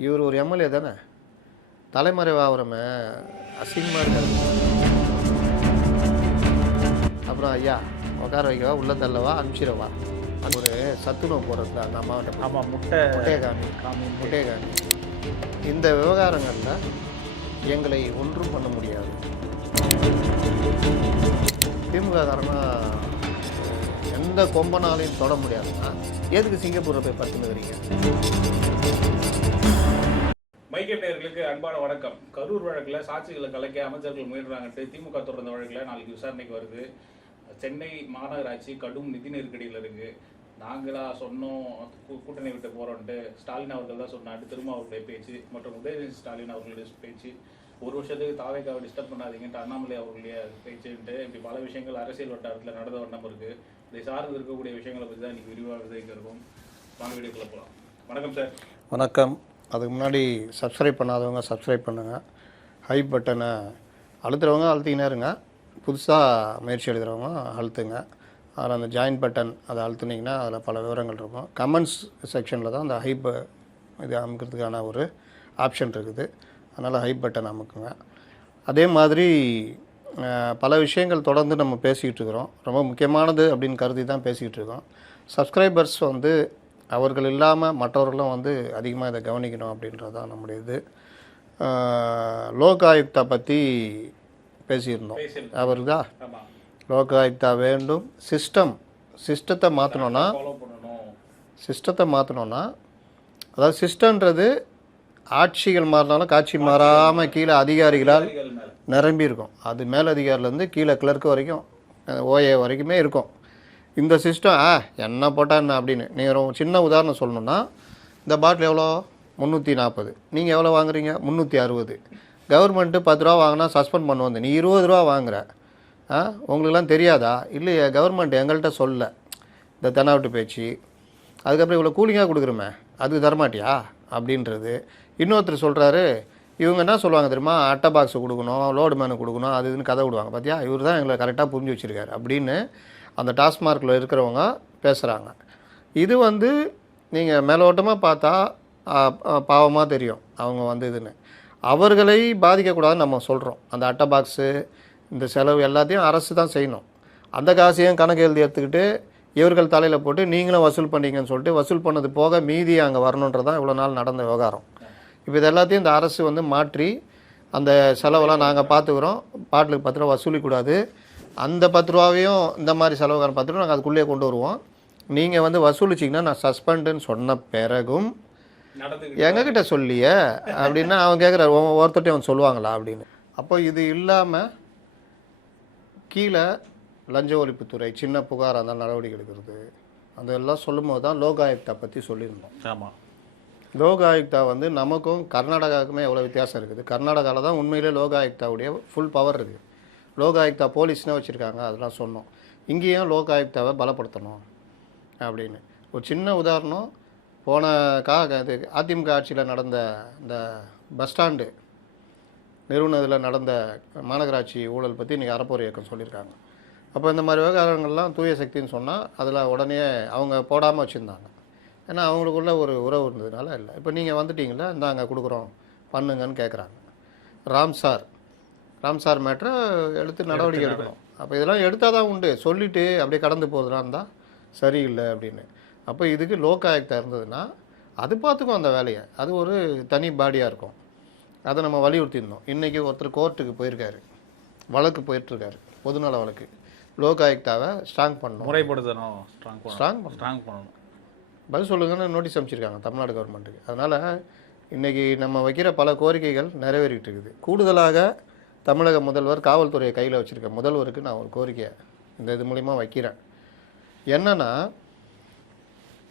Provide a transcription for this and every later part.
இவர் ஒரு எம்எல்ஏ தானே, தலைமறைவாகிறமே அசிங்கமாக இருக்காது. அப்புறம் ஐயா உட்கார வைக்கவா, உள்ள தள்ளவா, அனுப்பிச்சிடவா, அது ஒரு சத்துணவு போடுறது தான் அந்த அம்மாவிட்ட. ஆமாம், முட்டையை காமி. இந்த விவகாரங்களில் எங்களை ஒன்றும் பண்ண முடியாது. திமுக காரணம் எந்த கொம்பனாலையும் தொட முடியாதுன்னா எதுக்கு சிங்கப்பூரில் போய் படுத்துனுக்கிறீங்க? மைக்கேட் நேயர்களுக்கு அன்பான வணக்கம். கரூர் வழக்கில் சாட்சிகளை கலைக்க அமைச்சர்கள் முயன்றாங்கட்டு திமுக தொடர்ந்த வழக்கில் நாளைக்கு விசாரணைக்கு வருது. சென்னை மாநகராட்சி கடும் நிதி நெருக்கடியில் இருக்கு. நாங்களா சொன்னோம் கூட்டணி விட்டு போறோம்ட்டு ஸ்டாலின் அவர்கள் தான் சொன்னாரு. திரும்ப அவர்களுடைய பேச்சு மற்றும் உதயநிதி ஸ்டாலின் அவர்களுடைய பேச்சு, ஒரு வருஷத்துக்கு தாவேக்காவை டிஸ்டர்ப் பண்ணாதீங்கன்ட்டு அண்ணாமலை அவர்களுடைய பேச்சுன்ட்டு இப்படி பல விஷயங்கள் அரசியல் வட்டாரத்தில் நடந்த வண்ணம் இருக்கு. இதை சார்ந்து இருக்கக்கூடிய விஷயங்களை பற்றி தான் இன்னைக்கு விரிவாக விதைக்கிறோம். வாங்க வீடியோக்குள்ள போகலாம். வணக்கம் சார். வணக்கம். அதுக்கு முன்னாடி சப்ஸ்கிரைப் பண்ணாதவங்க சப்ஸ்கிரைப் பண்ணுங்கள். ஹை பட்டனை அழுத்துறவங்க அழுத்திக்கினே இருங்க, புதுசாக முயற்சி எடுக்கிறவங்க அழுத்துங்க. அதில் அந்த ஜாயின் பட்டன் அதை அழுத்துனீங்கன்னா அதில் பல விவரங்கள் இருக்கும். கமெண்ட்ஸ் செக்ஷனில் தான் அந்த இது அமுக்கிறதுக்கான ஒரு ஆப்ஷன் இருக்குது. அதனால் ஹை பட்டன் அமுக்குங்க. அதே மாதிரி பல விஷயங்கள் தொடர்ந்து நம்ம பேசிக்கிட்டு இருக்கிறோம். ரொம்ப முக்கியமானது அப்படின்னு கருதி தான் பேசிக்கிட்டு இருக்கோம். சப்ஸ்கிரைபர்ஸ் அவர்கள் இல்லாமல் மற்றவர்களும் அதிகமாக இதை கவனிக்கணும் அப்படின்றது தான் நம்முடைய இது. லோக் ஆயுக்தா பற்றி பேசியிருந்தோம். அவருதா லோக் ஆயுக்தா வேண்டும். சிஸ்டத்தை மாற்றணுன்னா அதாவது சிஸ்டன்றது ஆட்சிகள் மாறினாலும் காட்சி மாறாமல் கீழே அதிகாரிகளால் நிரம்பி இருக்கும். அது மேலதிகாரிலேருந்து கீழே கிளர்க்கு வரைக்கும் ஓஏ வரைக்குமே இருக்கும். இந்த சிஸ்டம் என்ன போட்டால் என்ன அப்படின்னு நீங்கள் ஒரு சின்ன உதாரணம் சொல்லணுன்னா, இந்த பாட்டில் எவ்வளோ 340, நீங்கள் எவ்வளோ வாங்குறீங்க 360. கவர்மெண்ட்டு 10 ரூபா வாங்கினா சஸ்பெண்ட் பண்ணுவது, நீ 20 ரூபா வாங்குற. உங்களுக்கெல்லாம் தெரியாதா? இல்லையா, கவர்மெண்ட் எங்கள்கிட்ட சொல்ல இந்த தெனாவட்டு பேச்சு. அதுக்கப்புறம் இவ்வளோ கூலிங்காக கொடுக்குறோமே அதுக்கு தரமாட்டியா அப்படின்றது. இன்னொருத்தர் சொல்கிறாரு, இவங்க என்ன சொல்லுவாங்க தெரியுமா, அட்டை பாக்ஸு கொடுக்கணும், லோடு மேனு கொடுக்கணும், அது இதுன்னு கதை விடுவாங்க. பார்த்தியா, இவர் தான் எங்களை கரெக்டாக புரிஞ்சு வச்சுருக்காரு அப்படின்னு அந்த டாஸ்மார்க்கில் இருக்கிறவங்க பேசுகிறாங்க. இது நீங்கள் மேலோட்டமாக பார்த்தா பாவமாக தெரியும் அவங்க இதுன்னு. அவர்களை பாதிக்கக்கூடாதுன்னு நம்ம சொல்கிறோம். அந்த அட்டை பாக்ஸு, இந்த செலவு எல்லாத்தையும் அரசு தான் செய்யணும். அந்த காசையும் கணக்கு எழுதி எடுத்துக்கிட்டு இவர்கள் தலையில் போட்டு நீங்களும் வசூல் பண்ணிங்கன்னு சொல்லிட்டு வசூல் பண்ணது போக மீதி அங்கே வரணுன்றது தான் இவ்வளோ நாள் நடந்த விவகாரம். இப்போ இது எல்லாத்தையும் இந்த அரசு மாற்றி அந்த செலவெல்லாம் நாங்கள் பார்த்துக்குறோம், பாட்டிலுக்கு 10 ரூபா வசூலிக்கூடாது, அந்த 10 ரூபாவையும் இந்த மாதிரி செலவுக்கான 10 ரூபா நாங்கள் அதுக்குள்ளேயே கொண்டு வருவோம், நீங்கள் வசூலிச்சிங்கன்னா நான் சஸ்பெண்டுன்னு சொன்ன பிறகும் எங்ககிட்ட சொல்லியே அப்படின்னா அவன் கேட்குற ஒருத்தட்டையும் அவன் சொல்லுவாங்களா அப்படின்னு. அப்போ இது இல்லாமல் கீழே லஞ்ச ஒழிப்புத்துறை சின்ன புகாராக இருந்தால் நடவடிக்கை எடுக்கிறது, அதெல்லாம் சொல்லும்போது தான் லோக் ஆயுக்தா பற்றி சொல்லியிருந்தோம். ஆமாம், லோக் ஆயுக்தா நமக்கும் கர்நாடகாவுக்குமே எவ்வளோ வித்தியாசம் இருக்குது. கர்நாடகாவில் தான் உண்மையிலே லோக் ஆயுக்தாவுடைய ஃபுல் பவர் இருக்குது. லோக் ஆயுக்தா போலீஸ்னே வச்சுருக்காங்க, அதெல்லாம் சொன்னோம். இங்கேயும் லோக் ஆயுக்தாவை பலப்படுத்தணும் அப்படின்னு ஒரு சின்ன உதாரணம். போன இது அதிமுக ஆட்சியில் நடந்த இந்த பஸ் ஸ்டாண்டு நிறுவனத்தில் நடந்த மாநகராட்சி ஊழல் பற்றி இன்றைக்கி அறப்போர் இயக்கம் சொல்லியிருக்காங்க. அப்போ இந்த மாதிரி விவகாரங்கள்லாம் தூய சக்தின்னு சொன்னால் அதில் உடனே அவங்க போடாமல் வச்சுருந்தாங்க. ஏன்னா அவங்களுக்குள்ள ஒரு உறவு இருந்ததுனால இல்லை. இப்போ நீங்கள் வந்துட்டீங்களா, இந்தாங்க கொடுக்குறோம் பண்ணுங்கன்னு கேட்குறாங்க. ராம்சார் மேட்ரை எடுத்து நடவடிக்கை எடுக்கணும். அப்போ இதெல்லாம் எடுத்தால் தான் உண்டு, சொல்லிவிட்டு அப்படியே கடந்து போகிறதுலாம் இருந்தால் சரியில்லை அப்படின்னு. அப்போ இதுக்கு லோக் ஆயுக்தா இருந்ததுன்னா அது பார்த்துக்கும் அந்த வேலையை, அது ஒரு தனி பாடியாக இருக்கும். அதை நம்ம வலியுறுத்தியிருந்தோம். இன்றைக்கி ஒருத்தர் கோர்ட்டுக்கு போயிருக்காரு, வழக்கு போயிட்டுருக்காரு, பொதுநல வழக்கு. லோக் ஆயுக்தாவை ஸ்ட்ராங் பண்ணணும், முறைப்படுத்தணும், ஸ்ட்ராங் பண்ணணும், பதில் சொல்லுங்கன்னு நோட்டீஸ் அனுப்பிச்சிருக்காங்க தமிழ்நாடு கவர்மெண்ட்டுக்கு. அதனால் இன்றைக்கி நம்ம வைக்கிற பல கோரிக்கைகள் நிறைவேறிட்டு இருக்குது. கூடுதலாக தமிழக முதல்வர் காவல்துறையை கையில் வச்சுருக்க முதல்வருக்கு நான் ஒரு கோரிக்கையை இந்த இது மூலிமா வைக்கிறேன். என்னென்னா,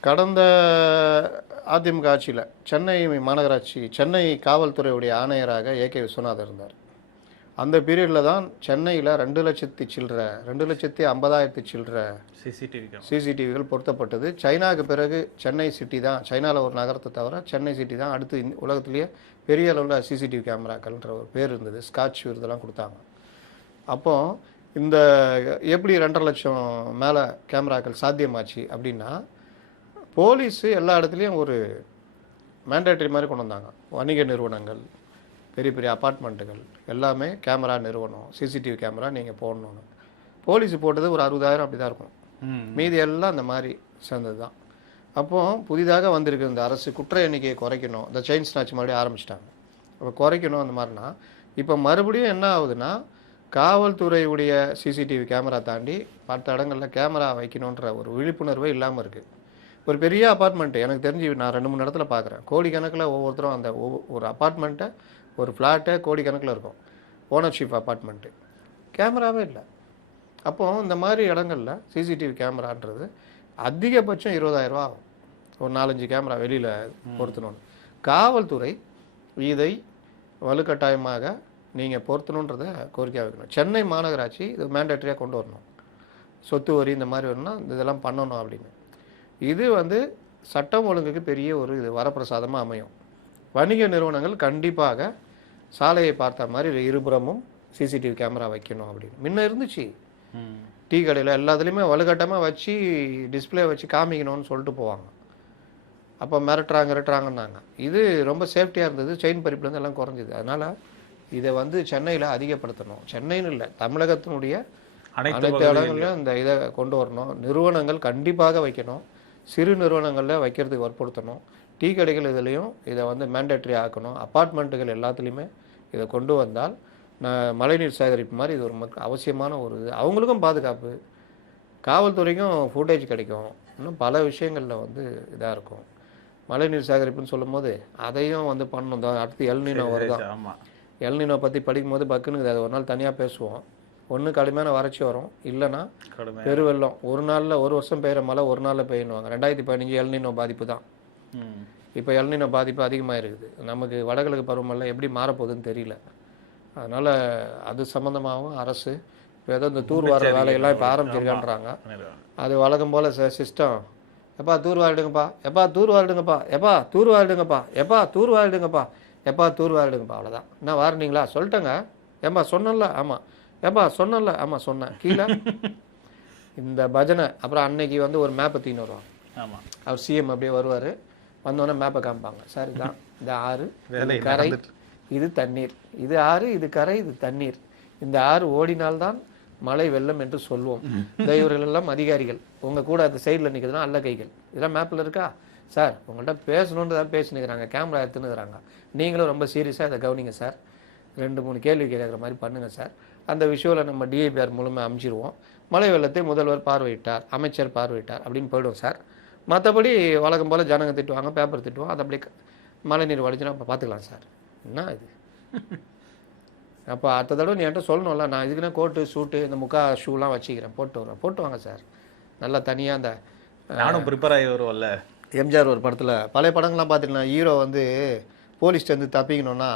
கடந்த அதிமுக ஆட்சியில் சென்னை மாநகராட்சி சென்னை காவல்துறையுடைய ஆணையராக ஏகே விஸ்வநாதர் இருந்தார். அந்த பீரியடில் தான் சென்னையில் 2,50,000 சில்லற சிசிடிவிகள் பொருத்தப்பட்டது. சைனாவுக்கு பிறகு சென்னை சிட்டி தான், சைனாவில் ஒரு நகரத்தை தவிர சென்னை சிட்டி தான் அடுத்து உலகத்திலேயே பெரிய அளவில் சிசிடிவி கேமராக்கள்ன்ற ஒரு பேர் இருந்தது. ஸ்காட்ச் விருதெல்லாம் கொடுத்தாங்க. அப்போது இந்த எப்படி 2.5 லட்சம் மேலே கேமராக்கள் சாத்தியமாச்சு அப்படின்னா, போலீஸு எல்லா இடத்துலையும் ஒரு மேண்டேட்டரி மாதிரி கொண்டு வந்தாங்க. வணிக நிறுவனங்கள், பெரிய பெரிய அப்பார்ட்மெண்ட்டுகள் எல்லாமே கேமரா நிறுவனம், சிசிடிவி கேமரா நீங்கள் போடணும்னு. போலீஸ் போட்டது ஒரு 60,000 அப்படி தான் இருக்கும். மீதி எல்லாம் அந்த மாதிரி சேர்ந்தது தான். அப்போது புதிதாக வந்திருக்கு இந்த அரசு குற்ற எண்ணிக்கையை குறைக்கணும். இந்த செயின் ஸ்நாட்ச் மறுபடியும் ஆரம்பிச்சிட்டாங்க. அப்போ குறைக்கணும் அந்த மாதிரினா இப்போ மறுபடியும் என்ன ஆகுதுன்னா காவல்துறையுடைய சிசிடிவி கேமரா தாண்டி மற்ற இடங்களில் கேமரா வைக்கணுன்ற ஒரு விழிப்புணர்வே இல்லாமல் இருக்குது. ஒரு பெரிய அப்பார்ட்மெண்ட்டு எனக்கு தெரிஞ்சு நான் 2-3 இடத்துல பார்க்குறேன். கோடிக்கணக்கில் ஒவ்வொருத்தரும் அந்த ஒரு அப்பார்ட்மெண்ட்டை ஒரு ஃப்ளாட்டை கோடிக்கணக்கில் இருக்கும். ஓனர்ஷிப் அப்பார்ட்மெண்ட்டு கேமராவே இல்லை. அப்போது இந்த மாதிரி இடங்களில் சிசிடிவி கேமரான்றது அதிகபட்சம் 20,000 ரூபா ஆகும். ஒரு 4-5 கேமரா வெளியில் பொருத்தணும்னு. காவல்துறை இதை வலுக்கட்டாயமாக நீங்கள் பொருத்தணுன்றதை கோரிக்கையாக வைக்கணும். சென்னை மாநகராட்சி இது மேண்டேட்டரியாக கொண்டு வரணும். சொத்து வரி இந்த மாதிரி வரணும்னா இதெல்லாம் பண்ணணும் அப்படின்னு. இது சட்டம் ஒழுங்குக்கு பெரிய ஒரு இது வரப்பிரசாதமாக அமையும். வணிக நிறுவனங்கள் கண்டிப்பாக சாலையை பார்த்த மாதிரி இருபுறமும் சிசிடிவி கேமரா வைக்கணும் அப்படின்னு. முன்ன இருந்துச்சு. டீ கடையில் எல்லாத்துலேயுமே வலுக்கட்டமாக வச்சு டிஸ்பிளே வச்சு காமிக்கணும்னு சொல்லிட்டு போவாங்க. அப்போ மிரட்டுறாங்கன்னாங்க. இது ரொம்ப சேஃப்டியாக இருந்தது. செயின் பறிப்புலேருந்து எல்லாம் குறைஞ்சிது. அதனால் இதை சென்னையில் அதிகப்படுத்தணும். சென்னைன்னு இல்லை, தமிழகத்தினுடைய அனைத்து இடங்கள்லையும் இந்த இதை கொண்டு வரணும். நிறுவனங்கள் கண்டிப்பாக வைக்கணும். சிறு நிறுவனங்களில் வைக்கிறதுக்கு வற்புறுத்தணும். டீ கடைகள் இதுலேயும் இதை மேண்டேட்டரி ஆக்கணும். அப்பார்ட்மெண்ட்டுகள் எல்லாத்துலேயுமே இதை கொண்டு வந்தால் மழைநீர் சேகரிப்பு மாதிரி இது ஒரு அவசியமான ஒரு இது. அவங்களுக்கும் பாதுகாப்பு, காவல்துறைக்கும் ஃபுட்டேஜ் கிடைக்கும். இன்னும் பல விஷயங்களில் இதாக இருக்கும். மழைநீர் சேகரிப்புன்னு சொல்லும் போது அதையும் பண்ணணும். அடுத்து எல்னினோ வருதான். எல்னினோ பற்றி படிக்கும்போது பக்குன்னு அதை ஒரு நாள் தனியாக பேசுவோம். ஒன்று கடுமையான வறட்சி வரும், இல்லைன்னா பெருவெள்ளம். ஒரு நாளில் ஒரு வருஷம் பெய்கிற மழை ஒரு நாளில் பெய்யணுவாங்க. 2015 எல்னினோ பாதிப்பு தான். இப்போ எல்னினோ பாதிப்பு அதிகமாக இருக்குது. நமக்கு வடகிழக்கு பருவமழை எப்படி மாறப்போகுதுன்னு தெரியல. அதனால் அது சம்மந்தமாகவும் அரசு இப்போ ஏதோ இந்த தூர்வார வேலையெல்லாம் இப்போ ஆரம்பிச்சிருக்கான்றாங்க. அது வழக்கம் போல் சிஸ்டம். எப்பா தூர்வாரிடுங்கப்பா, எப்பா தூர்வாரிடுங்கப்பா, எப்பா தூர்வாரிடுங்கப்பா, எப்பா தூர்வாரிடுங்கப்பா, எப்பா தூர்வாரிடுங்கப்பா. அவ்வளோதான். என்ன வாரினீங்களா? சொல்லிட்டேங்க. ஏம்மா சொன்னல? ஆமாம். ஏப்பா சொன்னல? ஆமாம் சொன்னேன். கீழே இந்த பஜனை. அப்புறம் அன்னைக்கு ஒரு மேப்பை தீன்னு வருவாங்க. ஆமாம், அவர் சிஎம் அப்படியே வருவார். வந்தோடனே மேப்பை காமிப்பாங்க. சார் இதான் இந்த ஆறு, கரை, இது தண்ணீர், இது ஆறு, இது கரை, இது தண்ணீர். இந்த ஆறு ஓடினால்தான் மழை வெள்ளம் என்று சொல்வோம். இவர்கள் எல்லாம் அதிகாரிகள். உங்கள் கூட அந்த சைடில் நிற்குதுன்னா அல்ல கைகள். இதெல்லாம் மேப்பில் இருக்கா? சார் உங்கள்கிட்ட பேசணுன்னு தான் பேசினுக்கிறாங்க, கேமரா எடுத்துன்னுக்கிறாங்க. நீங்களும் ரொம்ப சீரியஸாக இதை கவனிங்க சார். 2-3 கேள்வி கேட்குற மாதிரி பண்ணுங்கள் சார். அந்த விஷயத்தில் நம்ம டிஐபிஆர் மூலமாக அமைச்சிருவோம். மழை வெள்ளத்தை முதல்வர் பார்வையிட்டார், அமைச்சர் பார்வையிட்டார் அப்படின்னு போய்டும் சார். மற்றபடி வழக்கம் போல் ஜனங்க திட்டுவாங்க, பேப்பர் திட்டுவோம். அது அப்படியே மழை நீர் வடிச்சுன்னா அப்போ பார்த்துக்கலாம் சார். என்ன இது? அப்போ அடுத்த தடவை நீ என்கிட்ட சொல்லணும்ல. நான் இதுக்குன்னா கோட்டு சூட்டு இந்த முக்கா ஷூலாம் வச்சுக்கிறேன், போட்டு வரேன். போட்டு வாங்க சார். நல்லா தனியாக அந்த நானும் ப்ரிப்பேர் ஆகி வருவோம்ல. எம்ஜிஆர் ஒரு படத்தில் பழைய படங்கள்லாம் பார்த்துக்கலாம். ஹீரோ போலீஸ்ட்டு தப்பிக்கணும்னா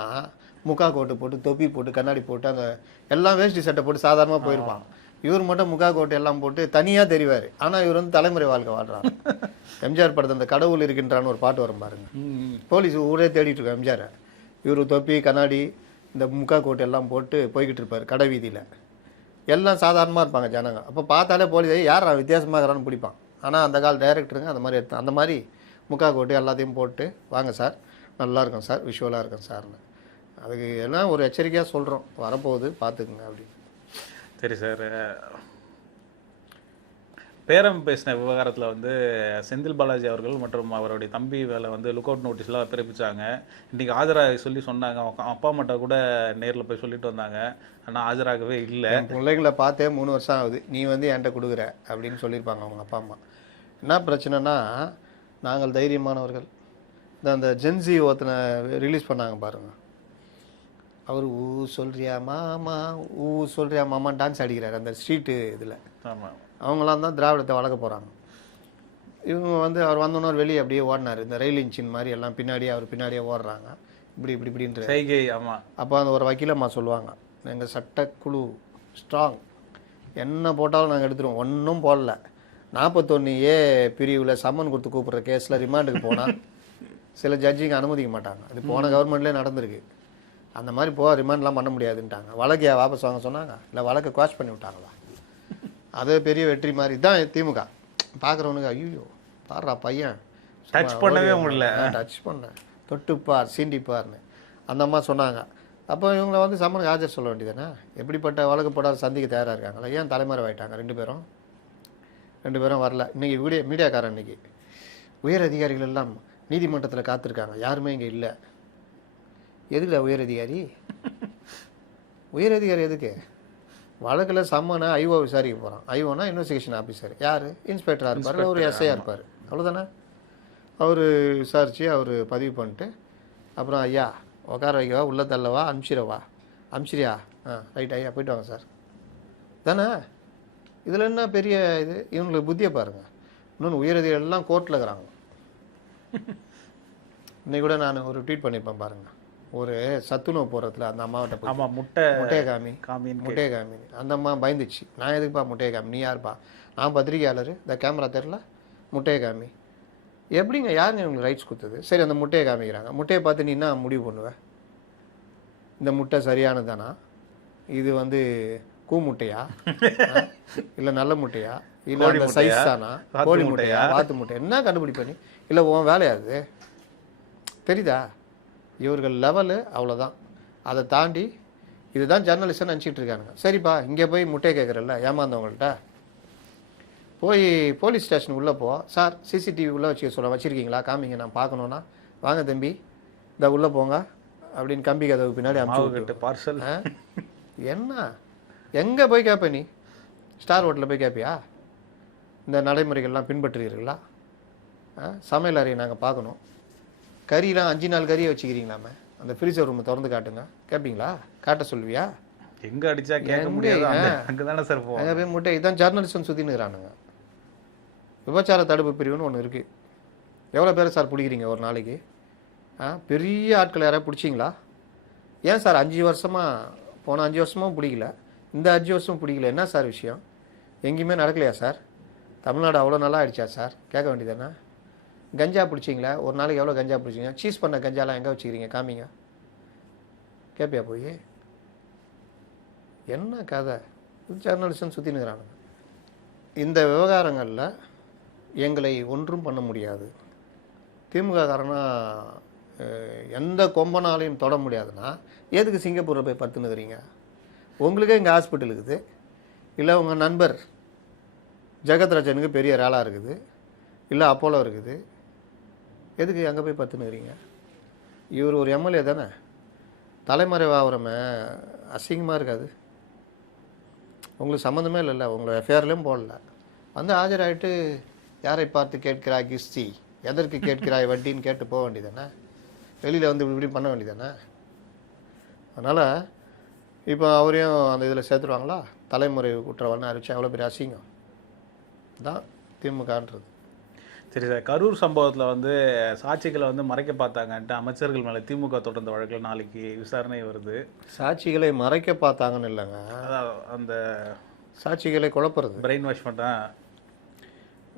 முக்கா கோட்டு போட்டு தொப்பி போட்டு கண்ணாடி போட்டு அந்த எல்லாம் வேஷ்டி சட்டை போட்டு சாதாரணமாக போயிருப்பான். இவர் மட்டும் முக்கா கோட்டு எல்லாம் போட்டு தனியாக தெரிவார். ஆனால் இவர் தலைமுறை வாழ்க்கை வாழ்றாங்க. எம்ஜிஆர் படத்தை அந்த கடவுள் இருக்கின்றான்னு ஒரு பாட்டு வரும் பாருங்க. போலீஸ் ஊரே தேடிட்டு இருக்கோம் எம்ஜிஆரை. இவர் தொப்பி கண்ணாடி இந்த முக்கா கோட்டு எல்லாம் போட்டு போய்கிட்டு இருப்பார் கடை வீதியில். எல்லாம் சாதாரணமாக இருப்பாங்க ஜனங்க. அப்போ பார்த்தாலே போலீஸ் யார் வித்தியாசமாக இருக்கிறான்னு பிடிப்பான். ஆனால் அந்த கால டைரக்டருங்க அந்த மாதிரி எடுத்து அந்த மாதிரி முக்கா கோட்டு எல்லாத்தையும் போட்டு வாங்க சார், நல்லா இருக்கும் சார், விஷுவலாக இருக்கும் சார்னு. அதுக்கு எல்லாம் ஒரு எச்சரிக்கையாக சொல்கிறோம், வரப்போகுது பார்த்துக்குங்க அப்படின்னு. சரி சார், பேரம் பேசின விவகாரத்தில் செந்தில் பாலாஜி அவர்கள் மற்றும் அவருடைய தம்பி வேலை லுக் அவுட் நோட்டீஸ்லாம் பிறப்பிச்சாங்க. இன்றைக்கி ஆஜராக சொல்லி சொன்னாங்க. அப்பா அம்மாட்ட கூட நேரில் போய் சொல்லிட்டு வந்தாங்க. ஆனால் ஆஜராகவே இல்லை. பிள்ளைங்களை பார்த்தே 3 வருஷம் ஆகுது, நீ என்கிட்ட கொடுக்குற அப்படின்னு சொல்லியிருப்பாங்க அவங்க அப்பா அம்மா. என்ன பிரச்சனைனா, நாங்கள் தைரியமானவர்கள். அந்த ஜென்சி ஒருத்தனை ரிலீஸ் பண்ணாங்க பாருங்கள். அவர் ஊ சொல்கிறியா மாமா, ஊ சொல்கிறியா மாமா டான்ஸ் அடிக்கிறார் அந்த ஸ்ட்ரீட்டு இதில். ஆமாம், அவங்களாம் தான் திராவிடத்தை வளர்க்க போகிறாங்க. இவங்க அவர் வந்தோன்னே வெளியே அப்படியே ஓடினார். இந்த ரயில் இன்ஜின் மாதிரி எல்லாம் பின்னாடியே அவர் பின்னாடியே ஓடுறாங்க, இப்படின்ற செய்கை. ஆமாம். அப்போ அந்த ஒரு வக்கீலம்மா சொல்லுவாங்க, எங்கள் சட்டக்குழு ஸ்ட்ராங், என்ன போட்டாலும் நாங்கள் எடுத்துருவோம். ஒன்றும் போடல. 41A பிரிவில் சம்மன் கொடுத்து கூப்பிட்ற கேஸில் ரிமாண்டுக்கு போனால் சில ஜட்ஜிங்க அனுமதிக்க மாட்டாங்க. அது போன கவர்மெண்ட்லேயே நடந்திருக்கு. அந்த மாதிரி ரிமாண்ட்லாம் பண்ண முடியாதுன்ட்டாங்க. வழக்கையா வாபஸ் வாங்க சொன்னாங்க, இல்லை வழக்கை குவாஷ் பண்ணி விட்டாங்களா. அது பெரிய வெற்றி மாதிரி தான் திமுக. பார்க்குறவனுக்கு ஐயோ பாடுறா பையன் டச் பண்ணவே முடியல, டச் பண்ண தொட்டுப்பார் சீண்டிப்பார்னு அந்த அம்மா சொன்னாங்க. அப்போ இவங்களை வந்து சம்மனுக்கு ஆஜர் சொல்ல வேண்டியதுதானே? எப்படிப்பட்ட வழக்கு போடாத சந்திக்க தயாராக இருக்காங்களா? ஏன் தலைமறைவாயிட்டாங்க ரெண்டு பேரும் வரல. இன்றைக்கி மீடியாக்காரன் இன்றைக்கி உயர் அதிகாரிகள் எல்லாம் நீதிமன்றத்தில் காத்திருக்காங்க, யாருமே இங்கே இல்லை. எதுக்குல உயர் அதிகாரி எதுக்கு? வழக்கில் சம்மனை ஐஓ விசாரிக்க போகிறான். ஐஓனா இன்வெஸ்டிகேஷன் ஆஃபீஸர். யார்? இன்ஸ்பெக்டராக இருப்பார், இல்லை ஒரு எஸ்ஐயாக இருப்பார், அவ்வளோதானே. அவர் விசாரித்து அவர் பதிவு பண்ணிட்டு அப்புறம் ஐயா உட்கார வைக்கவா, உள்ளே தள்ளவா, அனுப்பிச்சிரியா? ரைட் ஐயா போயிட்டு வாங்க சார் தானே. இதில் என்ன பெரிய இது? இவங்களுக்கு புத்தியை பாருங்கள். இன்னொன்று உயரதிகள் எல்லாம் கோர்ட்டில் இருக்கிறாங்க. இன்னைக்கு கூட நான் ஒரு ட்வீட் பண்ணியிருப்பேன் பாருங்கள். ஒரு சத்துணவு போகிறதுல அந்த அம்மாவிட்ட போய் முட்டையை காமி அந்த அம்மா பயந்துச்சு. நான் எதுக்குப்பா முட்டையை காமி? நீ யாருப்பா? நான் பத்திரிகையாளர், இந்த கேமரா தெரில, முட்டையை காமி. எப்படிங்க, யாருங்க இவங்களுக்கு ரைட்ஸ் கொடுத்தது? சரி, அந்த முட்டையை காமிக்கிறாங்க. முட்டையை பார்த்து நீ என்ன முடிவு பண்ணுவேன்? இந்த முட்டை சரியானதானா? இது வந்து கூ முட்டையா, இல்லை நல்ல முட்டையா, இல்லை அந்த சைஸ் தானா, கோழி முட்டையா, வாத்து முட்டையா, என்ன கண்டுபிடிப்ப நீ? இல்லை உன் வேலையாது தெரியுதா? இவர்கள் லெவலு அவ்வளோதான். அதை தாண்டி இதுதான் ஜர்னலிஸ்ட்னு நினச்சிட்டு இருக்கானுங்க. சரிப்பா, இங்கே போய் முட்டையை கேட்குறல்ல ஏமாந்தவங்கள்ட்ட போய் போலீஸ் ஸ்டேஷனுக்கு உள்ளே போ. சார் சிசிடிவி உள்ளே வச்சுருக்கீங்களா, காமிங்க, நான் பார்க்கணுன்னா. வாங்க தம்பி, இந்த உள்ளே போங்க அப்படின்னு கம்பி கதவு பின்னாடி அமுச்சு பார்சல். என்ன எங்கே போய் கேட்ப நீ? ஸ்டார் ஹோட்டலில் போய் கேட்பியா? இந்த நடைமுறைகள்லாம் பின்பற்றுகிறீர்களா? சமையல் அறையை நாங்கள் பார்க்கணும். கறியெலாம் 5 நாள் கறியை வச்சுக்கிறீங்களாமே, அந்த ஃப்ரீசர் ரூமை திறந்து காட்டுங்க, கேட்பீங்களா? காட்ட சொல்லுவியா? எங்கே அடித்தா கேட்க முடியாது, அங்கே தானே சார் போவோம். அங்கே போய் முட்டை இதுதான் ஜர்னலிஸ்ட்னு சுற்றினுக்கிறானுங்க. விபச்சார தடுப்பு பிரிவுன்னு ஒன்று இருக்குது. எவ்வளோ பேர் சார் பிடிக்கிறீங்க ஒரு நாளைக்கு? பெரிய ஆட்கள் யாராவது பிடிச்சிங்களா? ஏன் சார் 5 வருஷமாக, போன 5 வருஷமும் பிடிக்கல, இந்த 5 வருஷமும் பிடிக்கல, என்ன சார் விஷயம்? எங்கேயுமே நடக்கலையா சார்? தமிழ்நாடு அவ்வளோ நல்லா ஆயிடுச்சா சார்? கேட்க வேண்டியதானே. கஞ்சா பிடிச்சிங்களா? ஒரு நாளைக்கு எவ்வளோ கஞ்சா பிடிச்சிங்க? சீஸ் பண்ண கஞ்சாலாம் எங்கே வச்சுக்கிறீங்க, காமிங்க, கேட்பியா போய்? என்ன கதை? ஜர்னலிஸ்ட்னு சுற்றினுக்கிறானுங்க. இந்த விவகாரங்களில் எங்களை ஒன்றும் பண்ண முடியாது. திமுக காரணம் எந்த கொம்பனாலையும் தொட முடியாதுன்னா எதுக்கு சிங்கப்பூரில் போய் படுத்துனுக்கிறீங்க? உங்களுக்கே இங்கே ஹாஸ்பிட்டல் இருக்குது, இல்லை உங்கள் நண்பர் ஜெகத்ராஜனுக்கு பெரிய ரேலாக இருக்குது, இல்லை அப்போலோ இருக்குது, எதுக்கு அங்கே போய் படுத்துனுக்கிறீங்க? இவர் ஒரு எம்எல்ஏ தானே, தலைமறைவாகிறமே அசிங்கமாக இருக்காது? உங்களுக்கு சம்மந்தமே இல்லைல்ல, உங்களை எஃப்ஐஆர்லேயும் போடல, வந்து ஆஜராகிட்டு யாரை பார்த்து கேட்கிறாய் கிஸ்தி, எதற்கு கேட்கிறாய் வட்டின்னு கேட்டு போக வேண்டியதானே? வெளியில் வந்து இப்படி பண்ண வேண்டியதானே? அதனால் இப்போ அவரையும் அந்த இதில் சேர்த்துருவாங்களா? தலைமுறை குற்றவாளின்னு அறிவிச்சா எவ்வளோ பெரிய அசிங்கம் தான் திமுகன்றது. சரி சார், கரூர் சம்பவத்தில் வந்து சாட்சிகளை வந்து மறைக்க பார்த்தாங்கன்ட்டு அமைச்சர்கள் மேலே திமுக தொடர்ந்த வழக்கில் நாளைக்கு விசாரணை வருது. சாட்சிகளை மறைக்க பார்த்தாங்கன்னு இல்லைங்க, அந்த சாட்சிகளை குழப்புறது, பிரெயின் வாஷ் பண்ணுறேன்.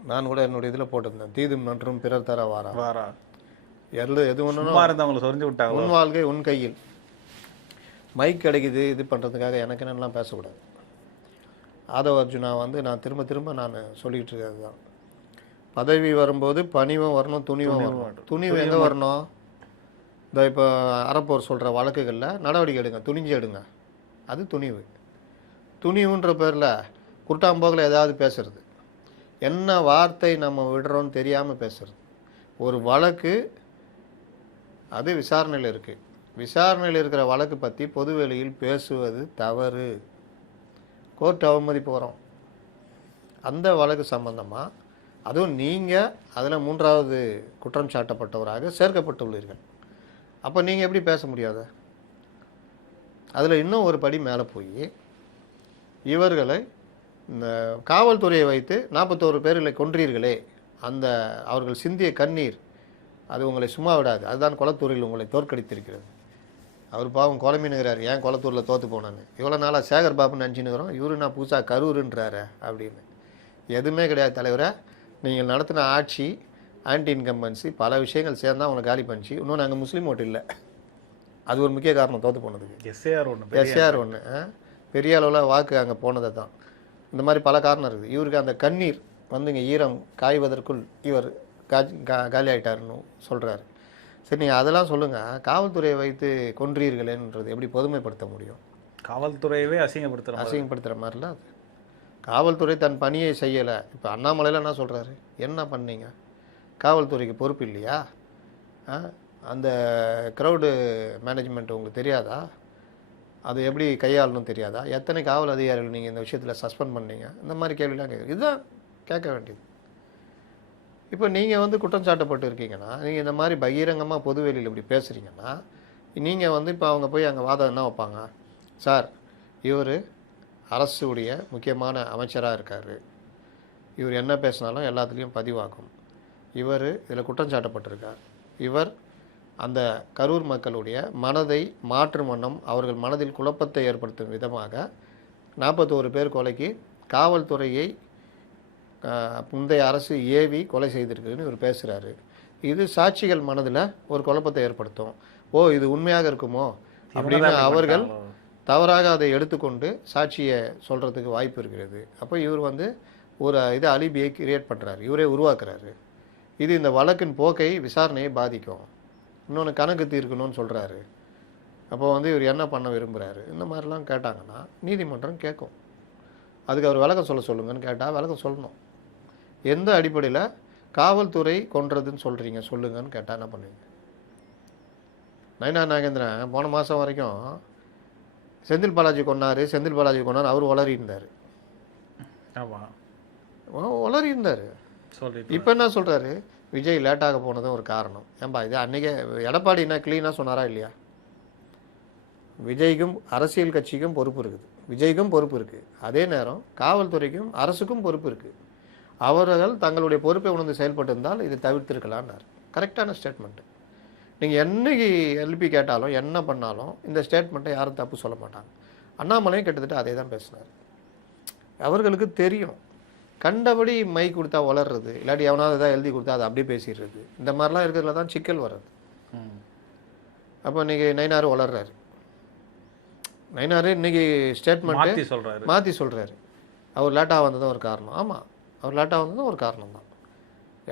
நான் கூட என்னுடைய இதில் போட்டிருந்தேன், தீதும் நன்றும் பிறர் தர வாரா எது ஒன்றும் இருந்தவங்களை சொரிஞ்சு விட்டாங்க. உன் வாழ்க்கை உன் கையில். மைக் கிடைக்குது இது பண்ணுறதுக்காக எனக்கு என்னெல்லாம் பேசக்கூடாது. ஆதவ அர்ஜுனா வந்து நான் திரும்ப நான் சொல்லிக்கிட்டு இருக்கிறது தான், பதவி வரும்போது பணிவும் வரணும், துணிவும் வரணும். துணிவு எங்கே வரணும்? இந்த இப்போ அறப்போர் சொல்கிற வழக்குகளில் நடவடிக்கை எடுங்க, துணிஞ்சு எடுங்க, அது துணிவு. துணிவுன்ற பேரில் குருட்டாம்போக்கில் ஏதாவது பேசுறது, என்ன வார்த்தை நம்ம விடுறோன்னு தெரியாமல் பேசுறது. ஒரு வழக்கு அது விசாரணையில் இருக்குது, விசாரணையில் இருக்கிற வழக்கு பற்றி பொதுவெளியில் பேசுவது தவறு, கோர்ட் அவமதிப்பு வரும். அந்த வழக்கு சம்பந்தமாக அதுவும் நீங்கள் அதில் 3வது குற்றம் சாட்டப்பட்டவராக சேர்க்கப்பட்டுள்ளீர்கள். அப்போ நீங்கள் எப்படி பேச முடியாது? அதில் இன்னும் ஒரு படி மேலே போய் இவர்களை இந்த காவல்துறையை வைத்து 41 பேர்களை கொன்றீர்களே, அந்த அவர்கள் சிந்திய கண்ணீர் அது உங்களை சும்மா விடாது, அதுதான் குளத்தூரில் உங்களை தோற்கடித்திருக்கிறது. அவர் பாவம் குழம்பினுங்கிறார், ஏன் குளத்தூரில் தோற்று போனான்னு. இவ்வளோ நாளாக சேகர் பாபுன்னு நினச்சினுக்கிறோம், இவரு நான் புதுசாக கரூருன்றாரு அப்படின்னு. எதுவுமே கிடையாது தலைவரை. நீங்கள் நடத்தின ஆட்சி ஆன்டி இன்கம்பன்சி பல விஷயங்கள் சேர்ந்தா அவங்களை காலி பண்ணிச்சு. இன்னும் நாங்கள் முஸ்லீம் ஓட்டு இல்லை, அது ஒரு முக்கிய காரணம் தோற்று போனதுக்கு. எஸ்ஏஆர் ஒன்று பெரிய அளவில் வாக்கு அங்கே போனதை தான். இந்த மாதிரி பல காரணம் இருக்குது. இவருக்கு அந்த கண்ணீர் வந்து இங்கே ஈரம் காய்வதற்குள் இவர் காலி ஆகிட்டாருன்னு சொல்கிறாரு. சரி நீங்கள் அதெல்லாம் சொல்லுங்கள். காவல்துறையை வைத்து கொன்றீர்களேன்றது எப்படி பொதுமைப்படுத்த முடியும்? காவல்துறையவே அசிங்கப்படுத்துகிற மாதிரி. அசிங்கப்படுத்துகிற மாதிரிலாம் அது. காவல்துறை தன் பணியை செய்யலை. இப்போ அண்ணாமலையில் என்ன சொல்கிறாரு? என்ன பண்ணீங்க? காவல்துறைக்கு பொறுப்பு இல்லையா? அந்த க்ரௌடு மேனேஜ்மெண்ட் உங்களுக்கு தெரியாதா? அது எப்படி கையாளணும் தெரியாதா? எத்தனை காவல் அதிகாரிகள் நீங்கள் இந்த விஷயத்தில் சஸ்பெண்ட் பண்ணீங்க? இந்த மாதிரி கேள்விலாம் கேட்குறது. இதுதான் கேட்க வேண்டியது. இப்போ நீங்கள் வந்து குற்றம் சாட்டப்பட்டு இருக்கீங்கன்னா, நீங்கள் இந்த மாதிரி பகிரங்கமாக பொதுவெளியில் இப்படி பேசுகிறீங்கன்னா, நீங்கள் வந்து இப்போ அவங்க போய் அங்கே வாதம் என்ன வைப்பாங்க? சார், இவர் அரசுடைய முக்கியமான அமைச்சராக இருக்கார், இவர் என்ன பேசினாலும் எல்லாத்துலேயும் பதிவாகும், இவர் இதில் குற்றம் சாட்டப்பட்டிருக்கார், இவர் அந்த கரூர் மக்களுடைய மனதை மாற்றும் வண்ணம் அவர்கள் மனதில் குழப்பத்தை ஏற்படுத்தும் விதமாக 41 பேர் கொலைக்கு காவல்துறையை முந்தைய அரசு ஏவி கொலை செய்திருக்குன்னு இவர் பேசுகிறாரு. இது சாட்சிகள் மனதில் ஒரு குழப்பத்தை ஏற்படுத்தும். ஓ, இது உண்மையாக இருக்குமோ அப்படின்னு அவர்கள் தவறாக அதை எடுத்துக்கொண்டு சாட்சியை சொல்கிறதுக்கு வாய்ப்பு இருக்கிறது. அப்போ இவர் வந்து ஒரு இதை அலிபியை கிரியேட் பண்ணுறாரு, இவரே உருவாக்குறாரு. இது இந்த வழக்கின் போக்கை விசாரணையை பாதிக்கும். இன்னொன்று கணக்கு தீர்க்கணும்னு சொல்கிறாரு. அப்போ வந்து இவர் என்ன பண்ண விரும்புகிறாரு? இந்த மாதிரிலாம் கேட்டாங்கன்னா நீதிமன்றம் கேட்கும். அதுக்கு அவர் விளக்கம் சொல்லுங்கன்னு கேட்டால் விளக்கம் சொல்லணும். எந்த அடிப்படையில் காவல்துறை கொன்றதுன்னு சொல்கிறீங்க சொல்லுங்கன்னு கேட்டால் என்ன பண்ணுவீங்க? நயினார் நாகேந்திரன் போன மாதம் வரைக்கும் செந்தில் பாலாஜி கொண்டார் அவர் உளறி இருந்தார். உளறி இருந்தார். இப்போ என்ன சொல்கிறாரு? விஜய் லேட்டாக போனதும் ஒரு காரணம். ஏன்பா இது அன்றைக்கே எடப்பாடி என்ன க்ளீனாக சொன்னாரா இல்லையா? விஜய்க்கும் அரசியல் கட்சிக்கும் பொறுப்பு இருக்குது, விஜய்க்கும் பொறுப்பு இருக்குது. அதே நேரம் காவல்துறைக்கும் அரசுக்கும் பொறுப்பு இருக்குது. அவர்கள் தங்களுடைய பொறுப்பை உணர்ந்து செயல்பட்டு இருந்தால் இதை தவிர்த்திருக்கலான்னார். கரெக்டான ஸ்டேட்மெண்ட்டு. நீங்கள் என்னைக்கு எழுப்பி கேட்டாலும் என்ன பண்ணாலும் இந்த ஸ்டேட்மெண்ட்டை யாரும் தப்பு சொல்ல மாட்டாங்க. அண்ணாமலையும் கிட்டத்தட்ட அதே தான் பேசினார். அவர்களுக்கு தெரியும், கண்டபடி மைக் கொடுத்தா வளர்றது, இல்லாட்டி எவனாவது எதாவது எழுதி கொடுத்தா அதை அப்படியே பேசிடுறது, இந்த மாதிரிலாம் இருக்கிறதுல தான் சிக்கல் வர்றது. அப்போ இன்றைக்கி நயினார் வளர்றாரு. நயினார் இன்றைக்கி ஸ்டேட்மெண்ட்டு மாற்றி சொல்கிறாரு. அவர் லேட்டாக வந்ததும் ஒரு காரணம். ஆமாம், அவர் லேட்டாக வந்ததும் ஒரு காரணம் தான்.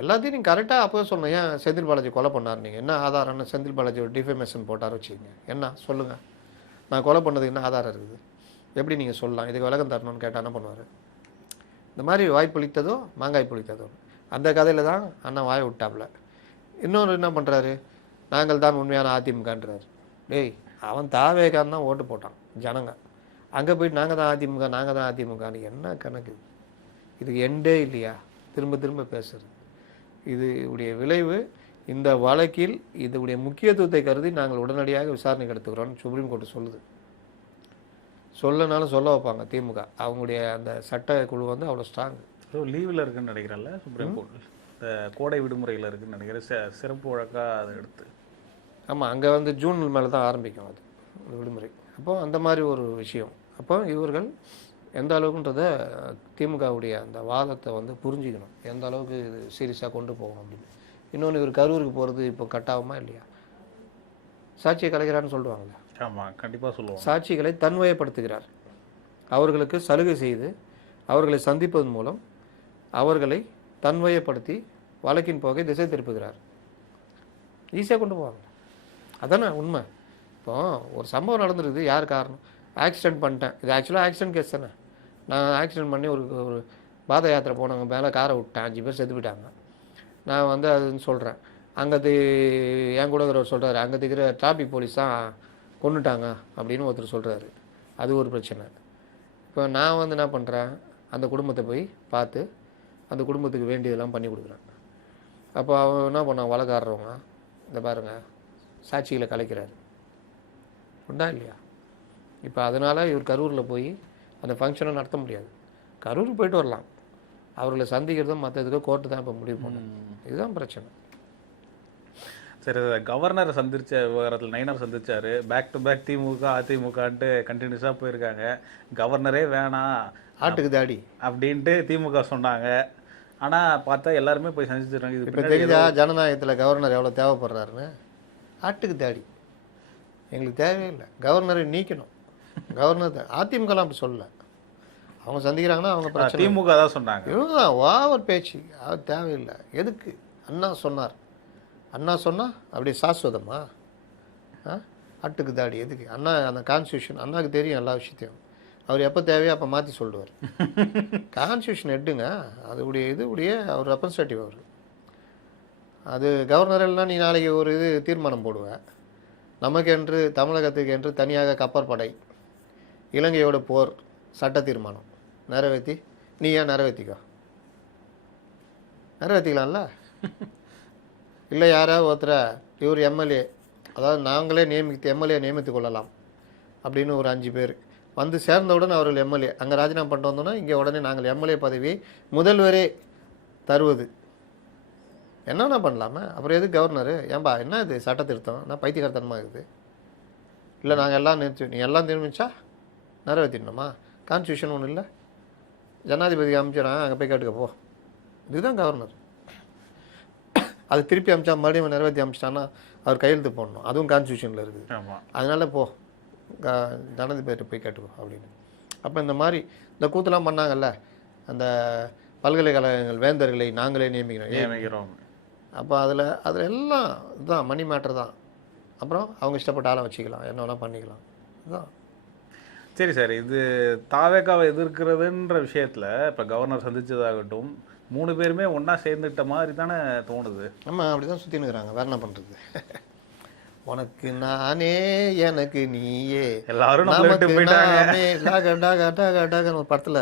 எல்லாத்தையும் நீங்கள் கரெக்டாக அப்போவே சொல்லணும். ஏன் செந்தில் பாலாஜி கொலை பண்ணார்? நீங்கள் என்ன ஆதாரம்னு செந்தில் பாலாஜி ஒரு டிஃபேமேஷன் போட்டார் வச்சுக்கோங்க. என்ன சொல்லுங்கள், நான் கொலை பண்ணதுக்கு என்ன ஆதாரம் இருக்குது? எப்படி நீங்கள் சொல்லலாம்? இதுக்கு விளக்கம் தரணும்னு கேட்டால் என்ன பண்ணுவார்? இந்த மாதிரி வாய்ப்பளித்ததோ மாங்காய் பொழித்ததோ அந்த கதையில் தான் அண்ணா வாய விட்டாப்புல. இன்னொரு என்ன பண்ணுறாரு? நாங்கள் தான் உண்மையான அதிமுகன்றார். டேய், அவன் தாவேகான் தான் ஓட்டு போட்டான் ஜனங்க. அங்கே போயிட்டு நாங்கள் தான் அதிமுகன்னு என்ன கணக்கு? இதுக்கு எண்டே இல்லையா? திரும்ப திரும்ப பேசுறது. இது உடைய விளைவு. இந்த வழக்கில் இதுடைய முக்கியத்துவத்தை கருதி நாங்கள் உடனடியாக விசாரணைக்கு எடுத்துக்கிறோம்னு சுப்ரீம் கோர்ட்டு சொல்லுது. சொல்லனாலும் சொல்ல வைப்பாங்க திமுக. அவங்களுடைய அந்த சட்ட குழு வந்து அவ்வளோ ஸ்ட்ராங். லீவில் இருக்குன்னு நினைக்கிறேன்ல சுப்ரீம் கோர்ட், இந்த கோடை விடுமுறையில் இருக்குன்னு நினைக்கிறேன். சிறப்பு வழக்காக அதை எடுத்து. ஆமாம், அங்கே வந்து ஜூன் மேலே தான் ஆரம்பிக்கும் அது விடுமுறை. அப்போது அந்த மாதிரி ஒரு விஷயம். அப்போ இவர்கள் எந்த அளவுக்குன்றத திமுகவுடைய அந்த வாதத்தை வந்து புரிஞ்சிக்கணும், எந்த அளவுக்கு இது சீரியஸாக கொண்டு போகணும் அப்படின்னு. இன்னொன்று, இவர் கரூருக்கு போகிறது இப்போ கட்டாகுமா இல்லையா? சாட்சியை கலைக்கிறான்னு சொல்லுவாங்களே. ஆமாம், கண்டிப்பாக சொல்லுவாங்க. சாட்சிகளை தன்வயப்படுத்துகிறார். அவர்களுக்கு சலுகை செய்து அவர்களை சந்திப்பதன் மூலம் அவர்களை தன்வயப்படுத்தி வழக்கின் போகை திசை திருப்புகிறார். ஈஸியாக கொண்டு போவாங்க. அதானே உண்மை. இப்போ ஒரு சம்பவம் நடந்துருக்குது, யார் காரணம்? ஆக்சிடென்ட் பண்ணிட்டேன். இது ஆக்சுவலாக ஆக்சிடென்ட் கேஸ் தானே. நான் ஆக்சிடென்ட் பண்ணி ஒரு பாத யாத்திரை போனவங்க மேலே காரை விட்டேன், 5 பேர் செத்து போயிட்டாங்க. நான் வந்து அதுன்னு சொல்கிறேன். அங்கே என் கூட இருக்கிறவர் சொல்கிறாரு, அங்கே இருக்கிற டிராஃபிக் போலீஸ் தான் கொண்டுட்டாங்க அப்படின்னு ஒருத்தர் சொல்கிறாரு. அது ஒரு பிரச்சனை. இப்போ நான் வந்து என்ன பண்ணுறேன், அந்த குடும்பத்தை போய் பார்த்து அந்த குடும்பத்துக்கு வேண்டியதெல்லாம் பண்ணி கொடுக்குறேன். அப்போ அவன் என்ன பண்ணான், வழக்காடுறவங்க இந்த பாருங்கள் சாட்சிகளை கலைக்கிறாரு. உண்டா இல்லையா? இப்போ அதனால் இவர் கரூரில் போய் அந்த ஃபங்க்ஷனை நடத்த முடியாது. கரூருக்கு போயிட்டு வரலாம், அவர்களை சந்திக்கிறதும் மற்றதுக்கோ கோர்ட்டு தான் இப்போ முடிவு பண்ணணும். இதுதான் பிரச்சனை. சரி, கவர்னர் சந்திச்ச விவகாரத்தில் நயினார் சந்திச்சாரு. பேக் டு பேக் திமுக அதிமுகன்ட்டு கண்டினியூஸாக போயிருக்காங்க. கவர்னரே வேணாம், ஆட்டுக்கு தாடி அப்படின்ட்டு திமுக சொன்னாங்க. ஆனால் பார்த்தா எல்லாருமே போய் சந்திச்சிருக்காங்க. இது இப்போ தெரிஞ்சா ஜனநாயகத்தில் கவர்னர் எவ்வளோ தேவைப்படுறாருன்னு. ஆட்டுக்கு தாடி எங்களுக்கு தேவையில்லை, கவர்னரை நீக்கணும். கவர்னர் அதிமுகலாம் அப்படி சொல்லலை. அவங்க சந்திக்கிறாங்கன்னா அவங்க பிரச்சனை. திமுக தான் சொன்னாங்க. இவங்க தான் ஓவர் பேச்சு. அது தேவையில்லை. எதுக்கு? அண்ணா சொன்னார், அண்ணா சொன்னால் அப்படியே சாஸ்வதமா? அட்டுக்கு தாடி எதுக்கு? அண்ணா அந்த கான்ஸ்டியூஷன் அண்ணாவுக்கு தெரியும் எல்லா விஷயத்தையும். அவர் எப்போ தேவையோ அப்போ மாற்றி சொல்லுவார். கான்ஸ்டியூஷன் எடுங்க, அதுடைய இதுடைய அவர் ரெப்ரஸன்டேட்டிவ் அவர். அது கவர்னர் எல்லாம் நீ நாளைக்கு ஒரு இது தீர்மானம் போடுவேன், நமக்கென்று தமிழகத்துக்கு என்று தனியாக கப்பற்படை, இலங்கையோட போர் சட்ட தீர்மானம் நிறைவேற்றி நீ ஏன் நிறைவேற்றிக்கோ? நிறைவேற்றிக்கலாம்ல. இல்லை யாராவது ஒருத்தரை இவர் எம்எல்ஏ, அதாவது நாங்களே எம்எல்ஏ நியமித்து கொள்ளலாம் அப்படின்னு ஒரு 5 பேர் வந்து சேர்ந்தவுடன் அவர்கள் எம்எல்ஏ அங்கே ராஜினாமா பண்ணிட்டு வந்தோன்னா இங்கே உடனே நாங்கள் எம்எல்ஏ பதவியை முதல்வரே தருவது என்னென்ன பண்ணலாமா? அப்புறம் எது கவர்னரு? ஏன்பா என்ன இது சட்ட திருத்தம்? நான் பைத்தியகாரத்தனமாக இருக்குது. இல்லை நாங்கள் எல்லாம் நீ எல்லாம் நியமிச்சா நிறைவேற்றிடணுமா? கான்ஸ்டியூஷன் ஒன்றும் இல்லை, ஜனாதிபதி அமைச்சிடறான், அங்கே போய் கேட்டுக்க போ. இதுதான் கவர்னர். அது திருப்பி அமிச்சா மறுபடியும் நிறைவேற்றி அமிச்சிட்டான்னா அவர் கையெழுத்து போடணும், அதுவும் கான்ஸ்டியூஷனில் இருக்குது. அதனால போ ஜனாதிபதியை போய் கேட்டுக்கோ அப்படின்னு. அப்போ இந்த மாதிரி இந்த கூத்தெல்லாம் பண்ணாங்கல்ல, அந்த பல்கலைக்கழகங்கள் வேந்தர்களை நாங்களே நியமிக்கிறோம். அப்போ அதில் எல்லாம் இதுதான் மணி மேட்டர் தான். அப்புறம் அவங்க இஷ்டப்பட்ட ஆளை வச்சுக்கலாம், என்ன வேணால் பண்ணிக்கலாம். இதுதான். சரி சார், இது தாவேக்காவை எதிர்க்கிறதுன்ற விஷயத்தில் இப்போ கவர்னர் சந்திச்சதாகட்டும் 3 பேருமே ஒன்றா சேர்ந்துட்ட மாதிரி தானே தோணுது. ஆமாம், அப்படி தான் சுற்றினுக்குறாங்க. வேறு என்ன பண்ணுறது? உனக்கு நானே எனக்கு நீயே எல்லாரும் ஒரு படத்தில்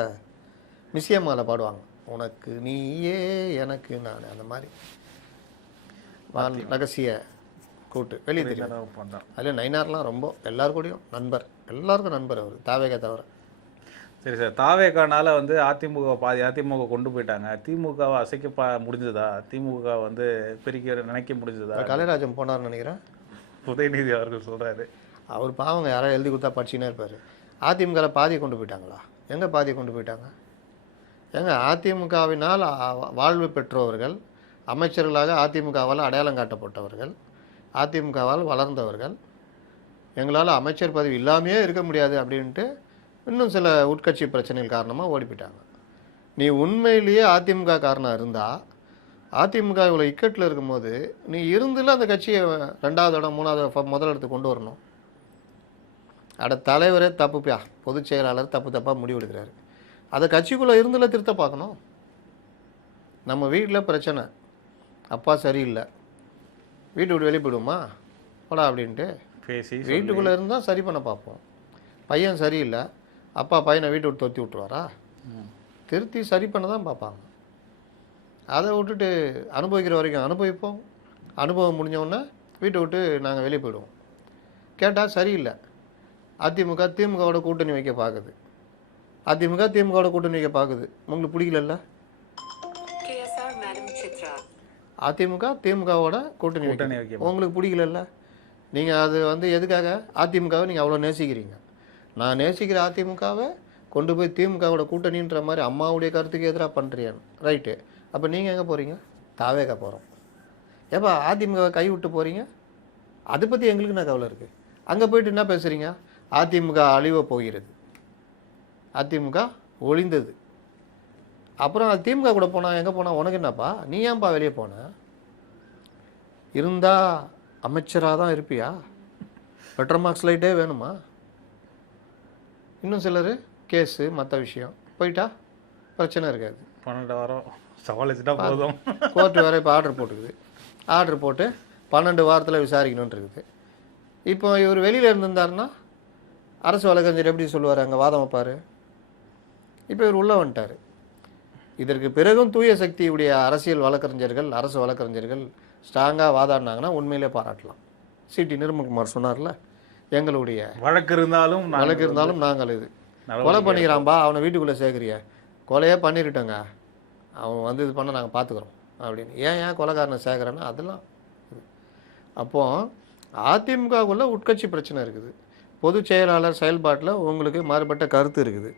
மிஸ்யம்மாவில் பாடுவாங்க, உனக்கு நீயே எனக்கு நான், அந்த மாதிரி ரகசிய கூட்டு வெளியே தெரியும். அதில் நயினார்லாம் ரொம்ப எல்லாருக்கூடையும் நண்பர், எல்லாருக்கும் நண்பர் அவர், தாவேக்கா தவிர. சரி சார், தாவேக்கானால வந்து அதிமுக பாதி அதிமுக கொண்டு போயிட்டாங்க, திமுகவை அசைக்க முடிஞ்சதா? திமுக வந்து பிரிக்க நினைக்க முடிஞ்சதா? கலைராஜன் போனார்னு நினைக்கிறேன், உதயநிதி அவர்கள் சொல்கிறாரு. அவர் பாவங்க யாராவது எழுதி கொடுத்தா படிச்சுன்னே இருப்பார். அதிமுகவில் பாதியை கொண்டு போயிட்டாங்களா? எங்கே பாதியை கொண்டு போயிட்டாங்க? எங்கே அதிமுகவினால் வாழ்வு பெற்றவர்கள், அமைச்சர்களாக அதிமுகவால் அடையாளம் காட்டப்பட்டவர்கள், அதிமுகவால் வளர்ந்தவர்கள், எங்களால் அமைச்சர் பதவி இல்லாமையே இருக்க முடியாது அப்படின்ட்டு இன்னும் சில உட்கட்சி பிரச்சனைகள் காரணமாக ஓடி போயிட்டாங்க. நீ உண்மையிலேயே அதிமுக காரணம் இருந்தால், அதிமுக இவ்வளோ இக்கட்டில் இருக்கும்போது நீ இருந்துல அந்த கட்சியை 2வது இடம் 3வது முதலிடத்துக்கு கொண்டு வரணும். தலைவரே தப்புப்பா, பொதுச் செயலாளர் தப்பாக முடிவெடுக்கிறாரு, அதை கட்சிக்குள்ளே இருந்துல திருத்த பார்க்கணும். நம்ம வீட்டில் பிரச்சனை, அப்பா சரியில்லை, வீட்டு விட்டு வெளியே போயிடுவோமா போடா அப்படின்ட்டு பேசி வீட்டுக்குள்ளே இருந்தால் சரி பண்ண பார்ப்போம். பையன் சரியில்லை, அப்பா பையனை வீட்டை விட்டு தொத்தி விட்டுருவாரா? திருத்தி சரி பண்ண தான் பார்ப்பாங்க. அதை விட்டுட்டு அனுபவிக்கிற வரைக்கும் அனுபவிப்போம், அனுபவம் முடிஞ்சோடனே வீட்டை விட்டு நாங்கள் வெளியே போயிடுவோம். கேட்டால் சரியில்லை, அதிமுக திமுகவோட கூட்டணி வைக்க பார்க்குது, அதிமுக திமுகவோட கூட்டணி வைக்க பார்க்குது, உங்களுக்கு பிடிக்கல? அதிமுக திமுகவோட கூட்டணி வைக்க உங்களுக்கு பிடிக்கல? நீங்கள் அது வந்து எதுக்காக அதிமுகவை நீங்கள் அவ்வளோ நேசிக்கிறீங்க? நான் நேசிக்கிற அதிமுகவை கொண்டு போய் திமுகவோட கூட்டணின்ற மாதிரி அம்மாவுடைய கருத்துக்கு எதிராக பண்ணுறியான்னு, ரைட்டு. அப்போ நீங்கள் எங்கே போகிறீங்க? தாவேக்கா போகிறோம். ஏப்பா அதிமுகவை கை விட்டு போகிறீங்க, அதை பற்றி எங்களுக்கு என்ன கவலை இருக்குது? அங்கே போயிட்டு என்ன பேசுகிறீங்க? அதிமுக அழிவ போகிறது, அதிமுக ஒளிந்தது. அப்புறம் அது திமுக கூட போனால் எங்கே போனால் உனக்கு என்னப்பா? நீ ஏன்பா வெளியே போன? இருந்தால் அமைச்சராக தான் இருப்பியா? பெட்டர் மார்க்ஸ் லைட்டே வேணுமா? இன்னும் சிலர் கேஸு மற்ற விஷயம் போயிட்டா பிரச்சனை இருக்காது. 12 வாரம் சமாளிச்சுட்டா போதும். கோர்ட்டு வேறு இப்போ ஆர்டர் போட்டுக்குது, ஆர்டர் போட்டு 12 வாரத்தில் விசாரிக்கணுன்ட்டு இருக்குது. இப்போ இவர் வெளியில் இருந்திருந்தாருன்னா அரசு வழக்கறிஞர் எப்படி சொல்லுவார், அங்கே வாதம் வைப்பார். இப்போ இவர் உள்ளே வந்துட்டார். இதற்கு பிறகும் தூய சக்தியுடைய அரசியல் வழக்கறிஞர்கள், அரசு வழக்கறிஞர்கள் ஸ்ட்ராங்காக வாதாடினாங்கன்னா உண்மையிலே பாராட்டலாம். சிடி நிர்மல்குமார் சொன்னார்ல, எங்களுடைய வழக்கு இருந்தாலும் நாங்கள் இது கொலை பண்ணிக்கிறான்பா, அவனை வீட்டுக்குள்ளே சேர்க்குறிய, கொலையே பண்ணிருட்டோங்க, அவன் வந்து இது பண்ண நாங்கள் பார்த்துக்குறோம் அப்படின்னு. ஏன் கொலைக்காரனை சேர்க்குறேன்னா அதெல்லாம். அப்போது அதிமுகவுக்குள்ளே உட்கட்சி பிரச்சனை இருக்குது, பொதுச் செயலாளர் செயல்பாட்டில் உங்களுக்கு மாறுபட்ட கருத்து இருக்குது,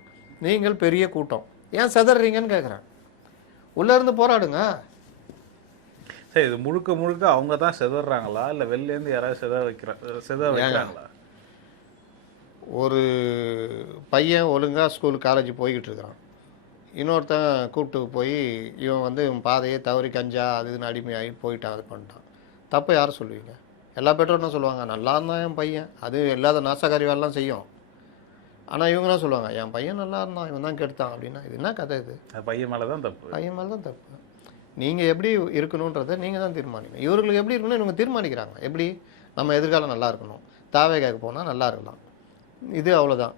நீங்கள் பெரிய கூட்டம் ஏன் செதறீங்கன்னு கேட்குறேன். உள்ளேருந்து போராடுங்க. சரி, இது முழுக்க அவங்க தான் செதறாங்களா இல்லை வெளிலேருந்து யாராவது செத வைக்கிறாங்களா? ஒரு பையன் ஒழுங்காக ஸ்கூல் காலேஜ் போய்கிட்டு இருக்கிறான், இன்னொருத்தன் கூப்பிட்டு போய் இவன் வந்து இவன் பாதையை தவறி கஞ்சா அது இதுன்னு அடிமையாகி போயிட்டான், அது பண்ணிட்டான். தப்பை யார் சொல்லுவீங்க? எல்லா பெற்றோரும் என்ன சொல்லுவாங்க, நல்லா இருந்தான் என் பையன், அது இல்லாத நாசகாரி வேலைலாம் செய்யும். ஆனால் இவங்க என்ன சொல்லுவாங்க, என் பையன் நல்லா இருந்தான், இவன் தான் கெடுத்தான் அப்படின்னா இது என்ன கதை? இது பையன் மேலே தான் தப்பு. பையன் மேலே தான் தப்பு. நீங்கள் எப்படி இருக்கணுன்றதை நீங்கள் தான் தீர்மானிக்கணும். இவர்களுக்கு எப்படி இருக்கணும் இவங்க தீர்மானிக்கிறாங்க. எப்படி நம்ம எதிர்காலம் நல்லா இருக்கணும், தாவேகாக்கு போனால் நல்லா இருக்கலாம், இது அவ்வளோதான்.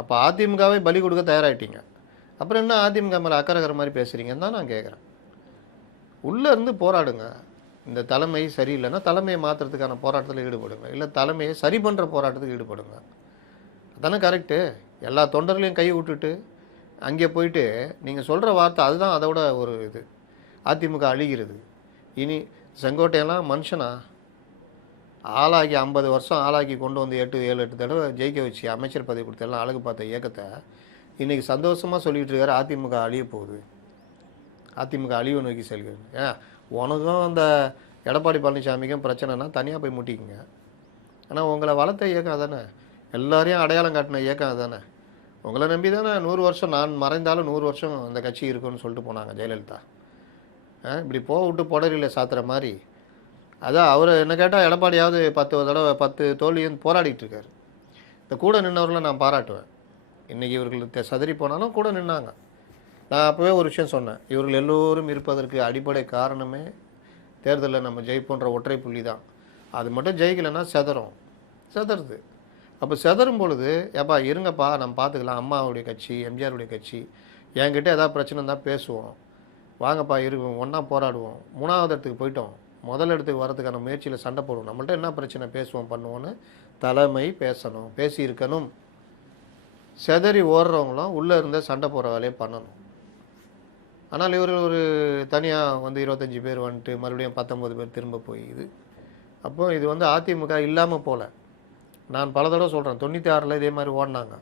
அப்போ அதிமுகவை பலி கொடுக்க தயாராகிட்டீங்க. அப்புறம் என்ன அதிமுக மேலே அக்கறைக்கிற மாதிரி பேசுகிறீங்கன்னு தான் நான் கேட்குறேன். உள்ளே இருந்து போராடுங்க. இந்த தலைமை சரியில்லைன்னா தலைமையை மாற்றுறதுக்கான போராட்டத்தில் ஈடுபடுங்க, இல்லை தலைமையை சரி பண்ணுற போராட்டத்துக்கு ஈடுபடுங்க. அதானே கரெக்டு. எல்லா தொண்டர்களையும் கை விட்டுட்டு அங்கே போயிட்டு நீங்கள் சொல்கிற வார்த்தை அதுதான் அதோட ஒரு இது. அதிமுக அழிகிறது. இனி செங்கோட்டையெல்லாம் மனுஷனா ஆளாக்கி 50 வருஷம் ஆளாக்கி கொண்டு வந்து 7-8 தடவை ஜெயிக்க வச்சு அமைச்சர் பதவி கொடுத்து எல்லாம் அழகு பார்த்த இயக்கத்தை இன்றைக்கி சந்தோஷமாக சொல்லிகிட்டு இருக்காரு அதிமுக அழிய போகுது, அதிமுக அழிவு நோக்கி செல்கிறது. ஏன் உனக்கும் அந்த எடப்பாடி பழனிசாமிக்கும் பிரச்சனைனா தனியாக போய் முட்டிக்குங்க. ஆனால் உங்களை வளர்த்த இயக்கம் அதானே, எல்லாரையும் அடையாளம் காட்டின இயக்கம் அதானே. உங்களை நம்பி தானே 100 வருஷம் நான் மறைந்தாலும் 100 வருஷம் அந்த கட்சி இருக்குன்னு சொல்லிட்டு போனாங்க ஜெயலலிதா. இப்படி போக விட்டு புடரில் சாத்துற மாதிரி. அதான் அவர் என்ன கேட்டால் எடப்பாடியாவது 10 தடவை 10 தோல்வியும் போராடிட்டு இருக்காரு. இந்த கூட நின்றவர்களை நான் பாராட்டுவேன். இன்றைக்கி இவர்களுக்கு சதறி போனாலும் கூட நின்னாங்க. நான் அப்போவே ஒரு விஷயம் சொன்னேன், இவர்கள் எல்லோரும் இருப்பதற்கு அடிப்படை காரணமே தேர்தலில் நம்ம ஜெயிப்போன்ற ஒற்றை புள்ளி தான். அது மட்டும் ஜெயிக்கலைன்னா செதறுது. அப்போ செதறும் பொழுது ஏப்பா இருங்கப்பா நம்ம பார்த்துக்கலாம், அம்மாவுடைய கட்சி எம்ஜிஆருடைய கட்சி, என்கிட்ட ஏதாவது பிரச்சனை இருந்தால் பேசுவோம், வாங்கப்பா இருக்கும் ஒன்றா போராடுவோம். 3வது இடத்துக்கு போயிட்டோம், முதல் இடத்துக்கு வரதுக்கான முயற்சியில் சண்டை போடுவோம், நம்மள்ட்ட என்ன பிரச்சனை பேசுவோம் பண்ணுவோன்னு தலைமை பேசணும், பேசியிருக்கணும். செதறி ஓடுறவங்களும் உள்ளே இருந்த சண்டை போடுற வேலையை பண்ணணும். ஆனால் இவர்கள் ஒரு தனியாக வந்து 25 பேர் வந்துட்டு மறுபடியும் 19 பேர் திரும்ப போய் இது அப்போ இது வந்து அதிமுக இல்லாமல் போகல. நான் பல தடவை சொல்கிறேன், 96 இதே மாதிரி ஓடினாங்க,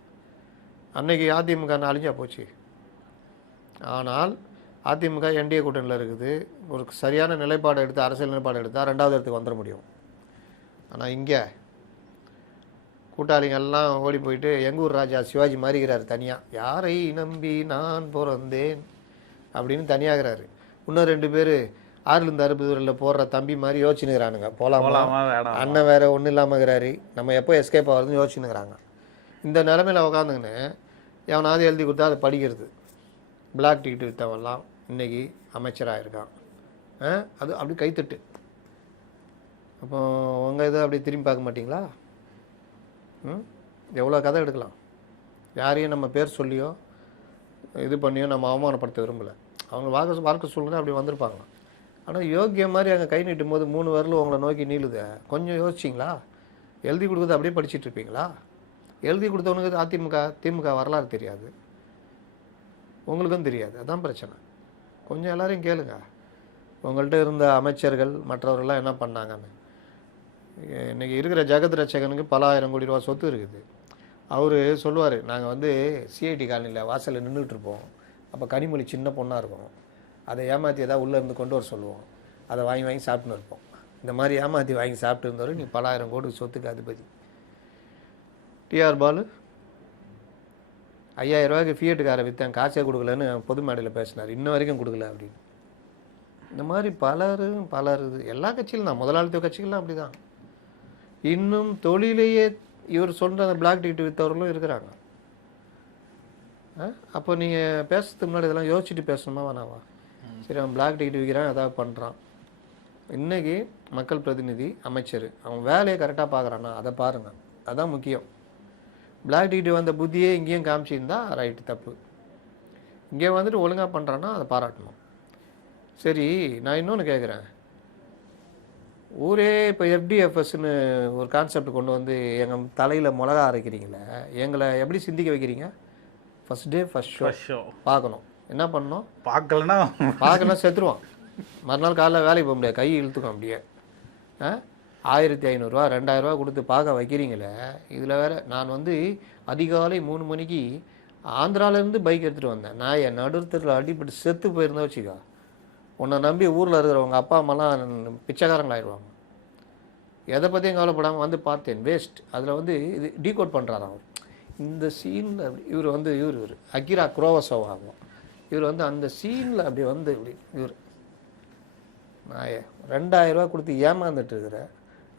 அன்னைக்கு அதிமுக அழிஞ்சா போச்சு. ஆனால் அதிமுக என்டிஏ கூட்டணியில் இருக்குது, ஒரு சரியான நிலைப்பாடு எடுத்து அரசியல் நிலைப்பாடு எடுத்தால் 2வது இடத்துக்கு வந்துட முடியும். ஆனால் இங்கே கூட்டாளிகள்லாம் ஓடி போயிட்டு எங்கள் ஊர் ராஜா சிவாஜி மாறிக்கிறார் தனியாக, யாரை நம்பி நான் பிறந்தேன் அப்படின்னு தனியாகிறாரு. இன்னும் 2 பேர் 6லேருந்து 60 வரையில் போடுற தம்பி மாதிரி யோசிச்சுனுக்கிறானுங்க, போகலாமா அண்ணன் வேறு ஒன்றும் இல்லாமல் இருக்கிறாரு, நம்ம எப்போ எஸ்கேப் ஆகிறதுன்னு யோசிச்சுனுக்கிறாங்க. இந்த நிலமையில் உக்காந்துங்கன்னு எவனாவது எழுதி கொடுத்தா அதை படிக்கிறது. பிளாக் டிக்கெட் விற்றவெல்லாம் இன்றைக்கி அமைச்சராக இருக்கான். அது அப்படி கைத்தட்டு. அப்போ உங்கள் இதை அப்படி திரும்பி பார்க்க மாட்டிங்களா? எவ்வளோ கதை எடுக்கலாம். யாரையும் நம்ம பேர் சொல்லியோ இது பண்ணியோ நம்ம அவமானப்படுத்த விரும்பலை. அவங்க வாழ்க்கை சூழ்நிலை அப்படி வந்திருப்பாங்க. ஆனால் யோக்கிய மாதிரி அங்கே கை நீட்டும் போது 3 விரல் உங்களை நோக்கி நீளுது. கொஞ்சம் யோசிச்சிங்களா? எழுதி கொடுக்குறது அப்படியே படிச்சுட்டு இருப்பீங்களா? எழுதி கொடுத்தவனுக்கு அதிமுக திமுக வரலாறு தெரியாது, உங்களுக்கும் தெரியாது. அதான் பிரச்சனை. கொஞ்சம் எல்லாரையும் கேளுங்க, உங்கள்கிட்ட இருந்த அமைச்சர்கள் மற்றவர்கள்லாம் என்ன பண்ணாங்கன்னு. இன்றைக்கி இருக்கிற ஜெகத் ரட்சகனுக்கு பல 1000 கோடி ரூபா சொத்து இருக்குது. அவர் சொல்லுவார், நாங்கள் வந்து சிஐடி காலனியில் வாசலில் நின்றுட்டுருப்போம், அப்போ கனிமொழி சின்ன பொண்ணாக இருக்கும், அதை ஏமாற்றி ஏதாவது உள்ளே இருந்து கொண்டு வர சொல்லுவோம், அதை வாங்கி சாப்பிட்டுன்னு இருப்போம். இந்த மாதிரி ஏமாற்றி வாங்கி சாப்பிட்டு இருந்தவர் நீ பல 1000 கோடி சொத்துக்கு அதிபதி. டிஆர் பாலு 5000 ரூபாய்க்கு ஃபியட்டுக்காரை விற்றேன், காசே கொடுக்கலன்னு பொது மேடையில் பேசினார், இன்ன வரைக்கும் கொடுக்கல அப்படின்னு. இந்த மாதிரி பலர் எல்லா கட்சியிலும் தான், முதலாளித்துவ கட்சிகள்லாம் அப்படி தான். இன்னும் தொழிலையே இவர் சொல்கிற அந்த பிளாக் டிக்கெட் விற்றவர்களும் இருக்கிறாங்க. அப்போ நீங்கள் பேசுறதுக்கு முன்னாடி இதெல்லாம் யோசிச்சுட்டு பேசணுமா வேணாவா? சரி, அவன் பிளாக் டிக்கெட் விற்கிறான், ஏதாவது பண்ணுறான். இன்றைக்கி மக்கள் பிரதிநிதி அமைச்சர் அவன் வேலையை கரெக்டாக பார்க்குறான்னா அதை பாருங்கள், அதுதான் முக்கியம். பிளாக் டிக்கெட் வந்த புத்தியே இங்கேயும் காமிச்சிருந்தா ரைட்டு, தப்பு. இங்கே வந்துட்டு ஒழுங்காக பண்ணுறான்னா அதை பாராட்டணும். சரி, நான் இன்னொன்று கேட்குறேன். ஊரே இப்போ FDFSன்னு ஒரு கான்செப்ட் கொண்டு வந்து எங்கள் தலையில் மிளகா அரைக்கிறீங்களே, எங்களை எப்படி சிந்திக்க வைக்கிறீங்க? ஃபஸ்ட் ஷோ பார்க்கணும். என்ன பண்ணணும்? பார்க்கலன்னா செத்துருவான். மறுநாள் காலைல வேலைக்கு போக முடியாது, கை இழுத்துக்கும் அப்படியே. 1500 ரூபா 2000 ரூபா கொடுத்து பார்க்க வைக்கிறீங்களே. இதில் வேறு நான் வந்து அதிகாலை 3 மணிக்கு ஆந்திராவிலேருந்து பைக் எடுத்துகிட்டு வந்தேன். நான் என் நடுத்தரில் அடிப்பட்டு செத்து போயிருந்தா வச்சுக்கா, உன்னை நம்பி ஊரில் இருக்கிறவங்க அப்பா அம்மாலாம் பிச்சைக்காரங்களாயிடுவாங்க. எதை பற்றியும் கவலைப்படாமல் வந்து பார்த்தேன், வேஸ்ட். அதில் வந்து இது டீகோட் பண்ணுறாராம் அவர். இந்த சீனில் அப்படி இவர் வந்து இவர் அகிரா குரோவசோவ் ஆகும். இவர் வந்து அந்த சீனில் அப்படி வந்து இப்படி இவர் நான் 2000 ரூபா கொடுத்து ஏமாந்துட்டு இருக்கிறேன்.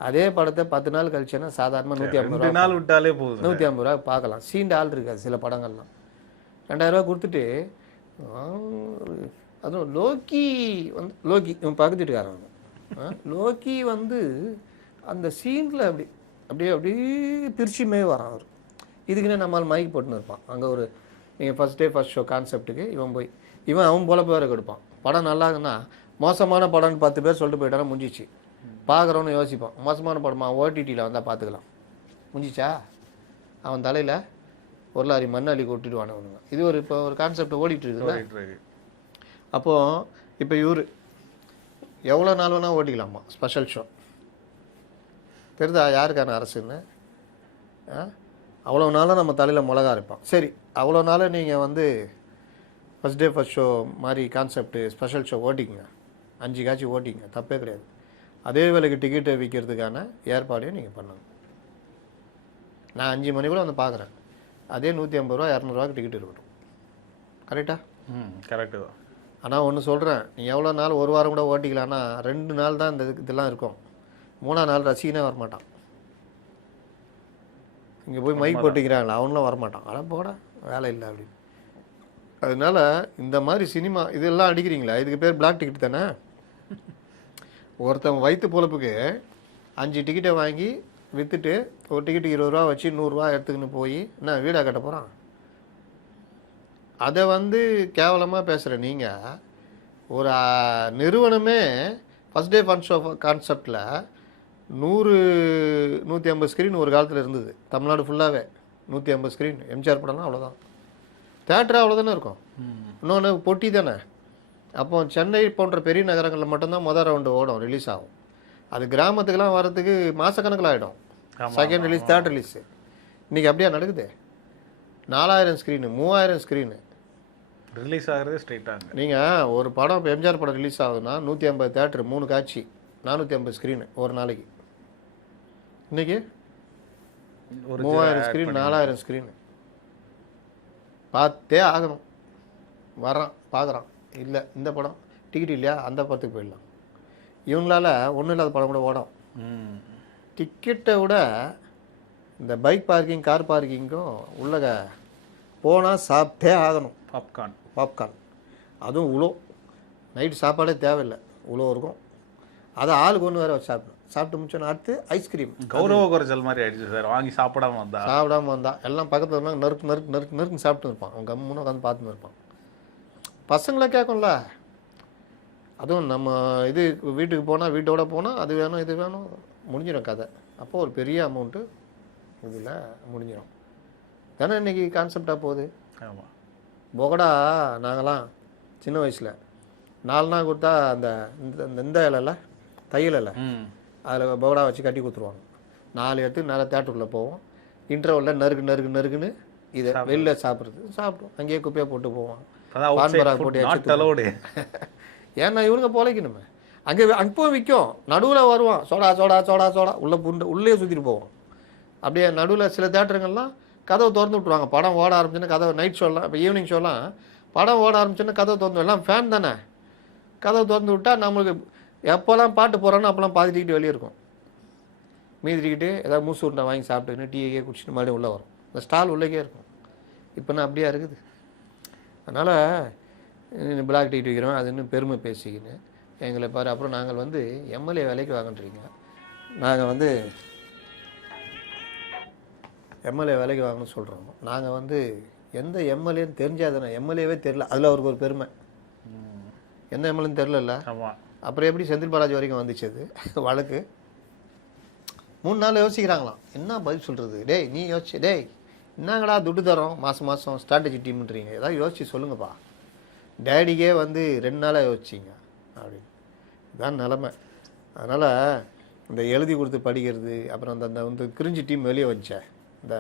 அதே படத்தை 10 நாள் கழிச்சேன்னா சாதாரணமாக 150 2 நாள் விட்டாலே போதும். 150 ரூபா பார்க்கலாம். சீண்ட ஆள் இருக்காது சில படங்கள்லாம். 2000 ரூபா கொடுத்துட்டு அதுவும் லோக்கி வந்து இவன் பக்கத்து வீட்டுக்காரன் லோக்கி வந்து அந்த சீனில் அப்படியே திருச்சியுமே வரான் அவர். இதுக்குன்னே நம்மளால் மைக் போட்டுன்னு இருப்பான். அங்கே ஒரு நீங்கள் ஃபஸ்ட் ஷோ கான்செப்ட்டுக்கு இவன் அவன் போல பேரை கொடுப்பான். படம் நல்லாதுன்னா மோசமான படம்னு 10 பேர் சொல்லிட்டு போயிட்டாலும் முடிஞ்சிச்சு. பார்க்குறவனு யோசிப்பான், மோசமான படமா ஓடிடியில் வந்தால் பார்த்துக்கலாம். முடிஞ்சிச்சா? அவன் தலையில் ஒரு லாரி மண் அள்ளி கொட்டிடுவானுங்க. இது இப்போ ஒரு கான்செப்ட் ஓடிட்டு இருக்குது. அப்போது இப்போ இவர் எவ்வளோ நாள் வேணால் ஓட்டிக்கலாமா ஸ்பெஷல் ஷோ? தெரியுதா யாருக்கான அரசுன்னு? அவ்வளோ நாளும் நம்ம தலையில் மிளகா இருப்பான். சரி, அவ்வளோ நாளும் நீங்கள் வந்து ஃபஸ்ட் ஷோ மாதிரி கான்செப்ட் ஸ்பெஷல் ஷோ ஓட்டிக்குங்க, 5 காட்சி ஓட்டிங்க, தப்பே கிடையாது. அதே வேலைக்கு டிக்கெட்டை விற்கிறதுக்கான ஏற்பாடையும் நீங்கள் பண்ணுங்க. நான் 5 மணி கூட வந்து பார்க்குறேன். அதே 150 ரூபா 200 ரூபாய்க்கு டிக்கெட் இருக்கட்டும். கரெக்டா? கரெக்டு தான். ஆனால் ஒன்று சொல்கிறேன், நீ எவ்வளோ நாள் ஒரு வாரம் கூட ஓட்டிக்கலான்னா 2 நாள் தான் இந்த இதெல்லாம் இருக்கும். 3ஆம் நாள் ரசிகனே வரமாட்டான். இங்கே போய் மைக் போட்டிக்கிறாங்களா அவனும் வரமாட்டான். ஆனால் போட வேலை இல்லை அப்படின்னு. அதனால இந்த மாதிரி சினிமா இதெல்லாம் அடிக்கிறீங்களா, இதுக்கு பேர் பிளாக் டிக்கெட் தானே. ஒருத்தவங்க வயிற்று பொழப்புக்கு 5 டிக்கெட்டை வாங்கி விற்றுட்டு ஒரு டிக்கெட்டு 20 ரூபா வச்சு 100 ரூபா எடுத்துக்கின்னு போய் என்ன வீடாக கட்ட போகிறான். அதை வந்து கேவலமாக பேசுகிற நீங்கள் ஒரு நிறுவனமே ஃபஸ்ட் டே ஃபன் ஷோ கான்செப்டில் 100-150 ஸ்க்ரீன் ஒரு காலத்தில் இருந்தது. தமிழ்நாடு ஃபுல்லாகவே 150 ஸ்க்ரீன். எம்ஜிஆர் படம்னா அவ்வளோதான். தேட்டரு அவ்வளோதானே இருக்கும். இன்னொன்று பொட்டி தானே. அப்போ சென்னை போன்ற பெரிய நகரங்களில் மட்டும்தான் மொதல் ரவுண்டு ஓடும், ரிலீஸ் ஆகும். அது கிராமத்துக்கெல்லாம் வர்றதுக்கு மாதக்கணக்கில் ஆகிடும். Second release, third release. இன்றைக்கி அப்படியே நடக்குது. 4000 ஸ்க்ரீனு, 3000 ஸ்க்ரீனு ரிலீஸ் ஆகிறது ஸ்ட்ரெயிட்டாக. நீங்கள் ஒரு படம் இப்போ எம்ஜிஆர் படம் ரிலீஸ் ஆகுதுன்னா 150 தேட்டரு, 3 காட்சி, 450 ஸ்க்ரீனு ஒரு நாளைக்கு. இன்றைக்கி 3000 ஸ்க்ரீன், 4000 ஸ்க்ரீனு. பார்த்தே ஆகணும். வர்றான், பார்க்குறான். இல்லை இந்த படம் டிக்கெட் இல்லையா, அந்த படத்துக்கு போயிடலாம். இவங்களால ஒன்றும் இல்லாத படம் கூட ஓடும். டிக்கெட்டை விட இந்த பைக் பார்க்கிங், கார் பார்க்கிங்கும் உள்ள போனால் சாப்பிட்டே ஆகணும். பாப்கார்ன் அதுவும் உலோ. நைட்டு சாப்பாடே தேவையில்லை, உலோ இருக்கும். அதை ஆளுக்கு ஒன்று வேறு வச்சு சாப்பிட்டு முடிச்சோன்னா அடுத்து ஐஸ்கிரீம். கௌரவ குறைச்சல் மாதிரி ஆயிடுச்சு சார். வாங்கி சாப்பிடாம வந்தா எல்லாம் பக்கத்தில் இருந்தால் நறுக்கு சாப்பிட்டு இருப்பான். அவன் கம்முன்னு உட்காந்து பார்த்துன்னு இருப்பான். பசங்களை கேட்கும்ல. அதுவும் நம்ம இது வீட்டுக்கு போனால், வீட்டோட போனால் அது வேணும் இது வேணும், முடிஞ்சிடும் கதை. அப்போது ஒரு பெரிய அமௌண்ட்டு இதில் முடிஞ்சிடும் தானே. இன்றைக்கி கான்செப்டாக போகுது. ஆமாம். பொகடா நாங்களாம் சின்ன வயசில் 4 நாள் கொடுத்தா அந்த இந்த இலையில் தையல் இலை, அதில் பொகடா வச்சு கட்டி கொடுத்துருவாங்க. 4 இடத்துக்கு நேராக தேட்டருக்குள்ளே போவோம். இன்டர்வலில் நறுக்குன்னு இதை வெளில சாப்பிட்டோம். அங்கேயே குப்பையாக போட்டு போவோம். பான்பராக போட்டு ஏன்னா இவனுங்க பொழைக்கணுமே. அங்கே விற்கும். நடுவில் வருவான், சோடா உள்ளே உள்ளே சுற்றிட்டு போவோம். அப்படியே நடுவில் சில தேட்டருங்கள்லாம் கதவை திறந்து விட்ருவாங்க. படம் ஓட ஆரம்பிச்சுன்னா கதவை, நைட் ஷோலாம் இப்போ ஈவினிங் ஷோலாம் படம் ஓட ஆரம்பிச்சுன்னா கதவை திறந்து, எல்லாம் ஃபேன் தானே, கதவை திறந்து விட்டால் நம்மளுக்கு எப்போல்லாம் பாட்டு போகிறோன்னா அப்போல்லாம் பாதி டிக்கெட் வெளியே இருக்கும். மீதி டிக்கெட்டு ஏதாவது மூசு உருண்டை வாங்கி சாப்பிட்டுக்கின்னு டீயே குடிச்சிட்டு மறுபடியும் உள்ளே வரும். இந்த ஸ்டால் உள்ளே இருக்கும். இப்போனா அப்படியா இருக்குது. அதனால் பிளாக் டிக்கெட் வைக்கிறோம் அது இன்னும் பெருமை பேசிக்கின்னு எங்களை பாரு. அப்புறம் நாங்கள் வந்து எம்எல்ஏ வேலைக்கு வாங்கன்றீங்க. நாங்கள் வந்து எம்எல்ஏ வேலைக்கு வாங்கணும்னு சொல்கிறோம். நாங்கள் வந்து எந்த எம்எல்ஏன்னு தெரிஞ்சாதானே. எம்எல்ஏவே தெரில, அதில் அவருக்கு ஒரு பெருமை. எந்த எம்எல்ஏன்னு தெரில. அப்புறம் எப்படி செந்தில் பாலாஜி வரைக்கும் வந்துச்சு அது வழக்கு? 3 நாள் யோசிக்கிறாங்களாம். என்ன பதில் சொல்கிறது? டேய் நீ யோசிச்சு, டேய் என்னங்கடா துட்டு தரோம் மாதம் ஸ்ட்ராட்டஜி டீம்ன்றீங்க, ஏதாவது யோசிச்சு சொல்லுங்கப்பா. டேடிக்கே வந்து 2 நாளாக யோசிச்சிங்க அப்படின்னு. இதுதான் நிலமை. அதனால் இந்த எழுதி கொடுத்து படிக்கிறது, அப்புறம் அந்த வந்து கிரிஞ்சி டீம் வெளியே வச்சேன். இந்த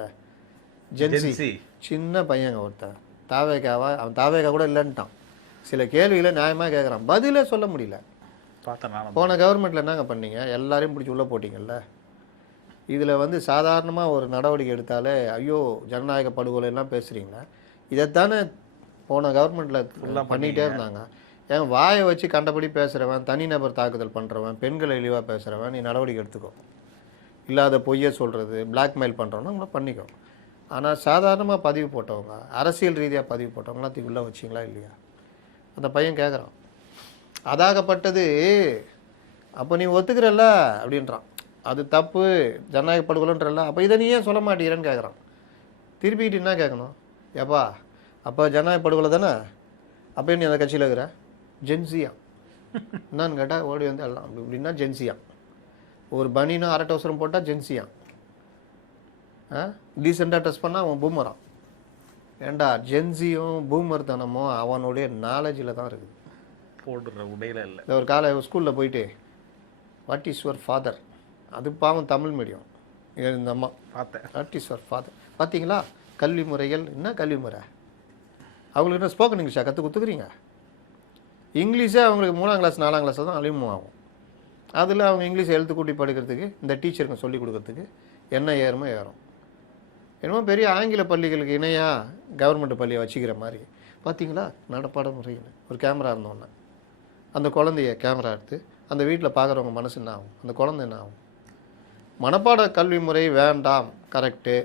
ஜென்சி சின்ன பையங்க ஒருத்தன் தாவேக்காவா, அவன் தாவேக்கா கூட இல்லைன்ட்டான். சில கேள்விகளை நியாயமாக கேட்குறான், பதிலே சொல்ல முடியல. போன கவர்மெண்ட்டில் என்னங்க பண்ணீங்க? எல்லாரையும் பிடிச்சி உள்ளே போட்டிங்கல்ல. இதில் வந்து சாதாரணமாக ஒரு நடவடிக்கை எடுத்தாலே ஐயோ ஜனநாயக படுகொலை எல்லாம் பேசுகிறீங்களா? இதைத்தானே போன கவர்மெண்ட்டில் பண்ணிக்கிட்டே இருந்தாங்க. என் வாயை வச்சு கண்டபடி பேசுகிறவன், தனிநபர் தாக்குதல் பண்ணுறவன், பெண்களை இழிவாக பேசுகிறவன், நீ நடவடிக்கை எடுத்துக்கோ. இல்லாத பொய்யை சொல்கிறது, பிளாக்மெயில் பண்ணுறவனா உங்களை பண்ணிக்கோ. ஆனால் சாதாரணமாக பதிவு போட்டவங்க, அரசியல் ரீதியாக பதிவு போட்டவங்களாம் தூக்கி உள்ளே வச்சிங்களா இல்லையா? அந்த பையன் கேட்குறான், அதாகப்பட்டது அப்போ நீ ஒத்துக்கிறல்ல அப்படின்றான். அது தப்பு, ஜனநாயக படுகொலைன்றல்ல, அப்போ இதை நீ ஏன் சொல்ல மாட்டேங்கிறேன்னு கேட்குறான். திருப்பிக்கிட்டு என்ன கேட்கணும்? ஏப்பா அப்போ ஜனநாயக படுகொலை தானே, அப்போ நீ அந்த கட்சியில் இருக்கிற ஜென்சியா என்னான்னு கேட்டால் ஓடி வந்து எல்லாம் அப்படி இப்படின்னா ஜென்சியா. ஒரு பனினா அரட்டை அவசரம் போட்டால் ஜென்சியா. டீசெண்டாக ட்ரெஸ் பண்ணால் அவன் பூமரான். ஏண்டா ஜென்சியும் பூமர் தனமும் அவனுடைய நாலேஜில் தான் இருக்குது, போடுற உடையில இல்லை. இந்த ஒரு காலை ஸ்கூலில் போயிட்டு வாட் இஸ் யுவர் ஃபாதர், அது பாவம் தமிழ் மீடியம் இந்த அம்மா பார்த்தேன். வாட் இஸ் யுவர் ஃபாதர் பார்த்தீங்களா? கல்வி முறைகள் என்ன கல்வி முறை? அவங்களுக்கு என்ன ஸ்போக்கன் இங்கிலீஷாக கற்றுக் கொடுத்துக்கிறீங்க? இங்கிலீஷே அவங்களுக்கு 3ஆம் கிளாஸ் 4ஆம் கிளாஸ் தான் அறிமுகமாகும். அதில் அவங்க இங்கிலீஷ் எழுத்து கூட்டி படிக்கிறதுக்கு இந்த டீச்சருங்க சொல்லிக் கொடுக்கறதுக்கு என்ன ஏறுமோ ஏறும். என்னமோ பெரிய ஆங்கில பள்ளிகளுக்கு இணையாக கவர்மெண்ட் பள்ளியை வச்சுக்கிற மாதிரி. பார்த்தீங்களா நடப்பாட முறையில் ஒரு கேமரா இருந்தோன்னே அந்த குழந்தைய கேமரா எடுத்து அந்த வீட்டில் பார்க்குறவங்க மனசு என்ன ஆகும்? அந்த குழந்தை என்ன ஆகும்? மனப்பாட கல்வி முறை வேண்டாம், கரெக்டு.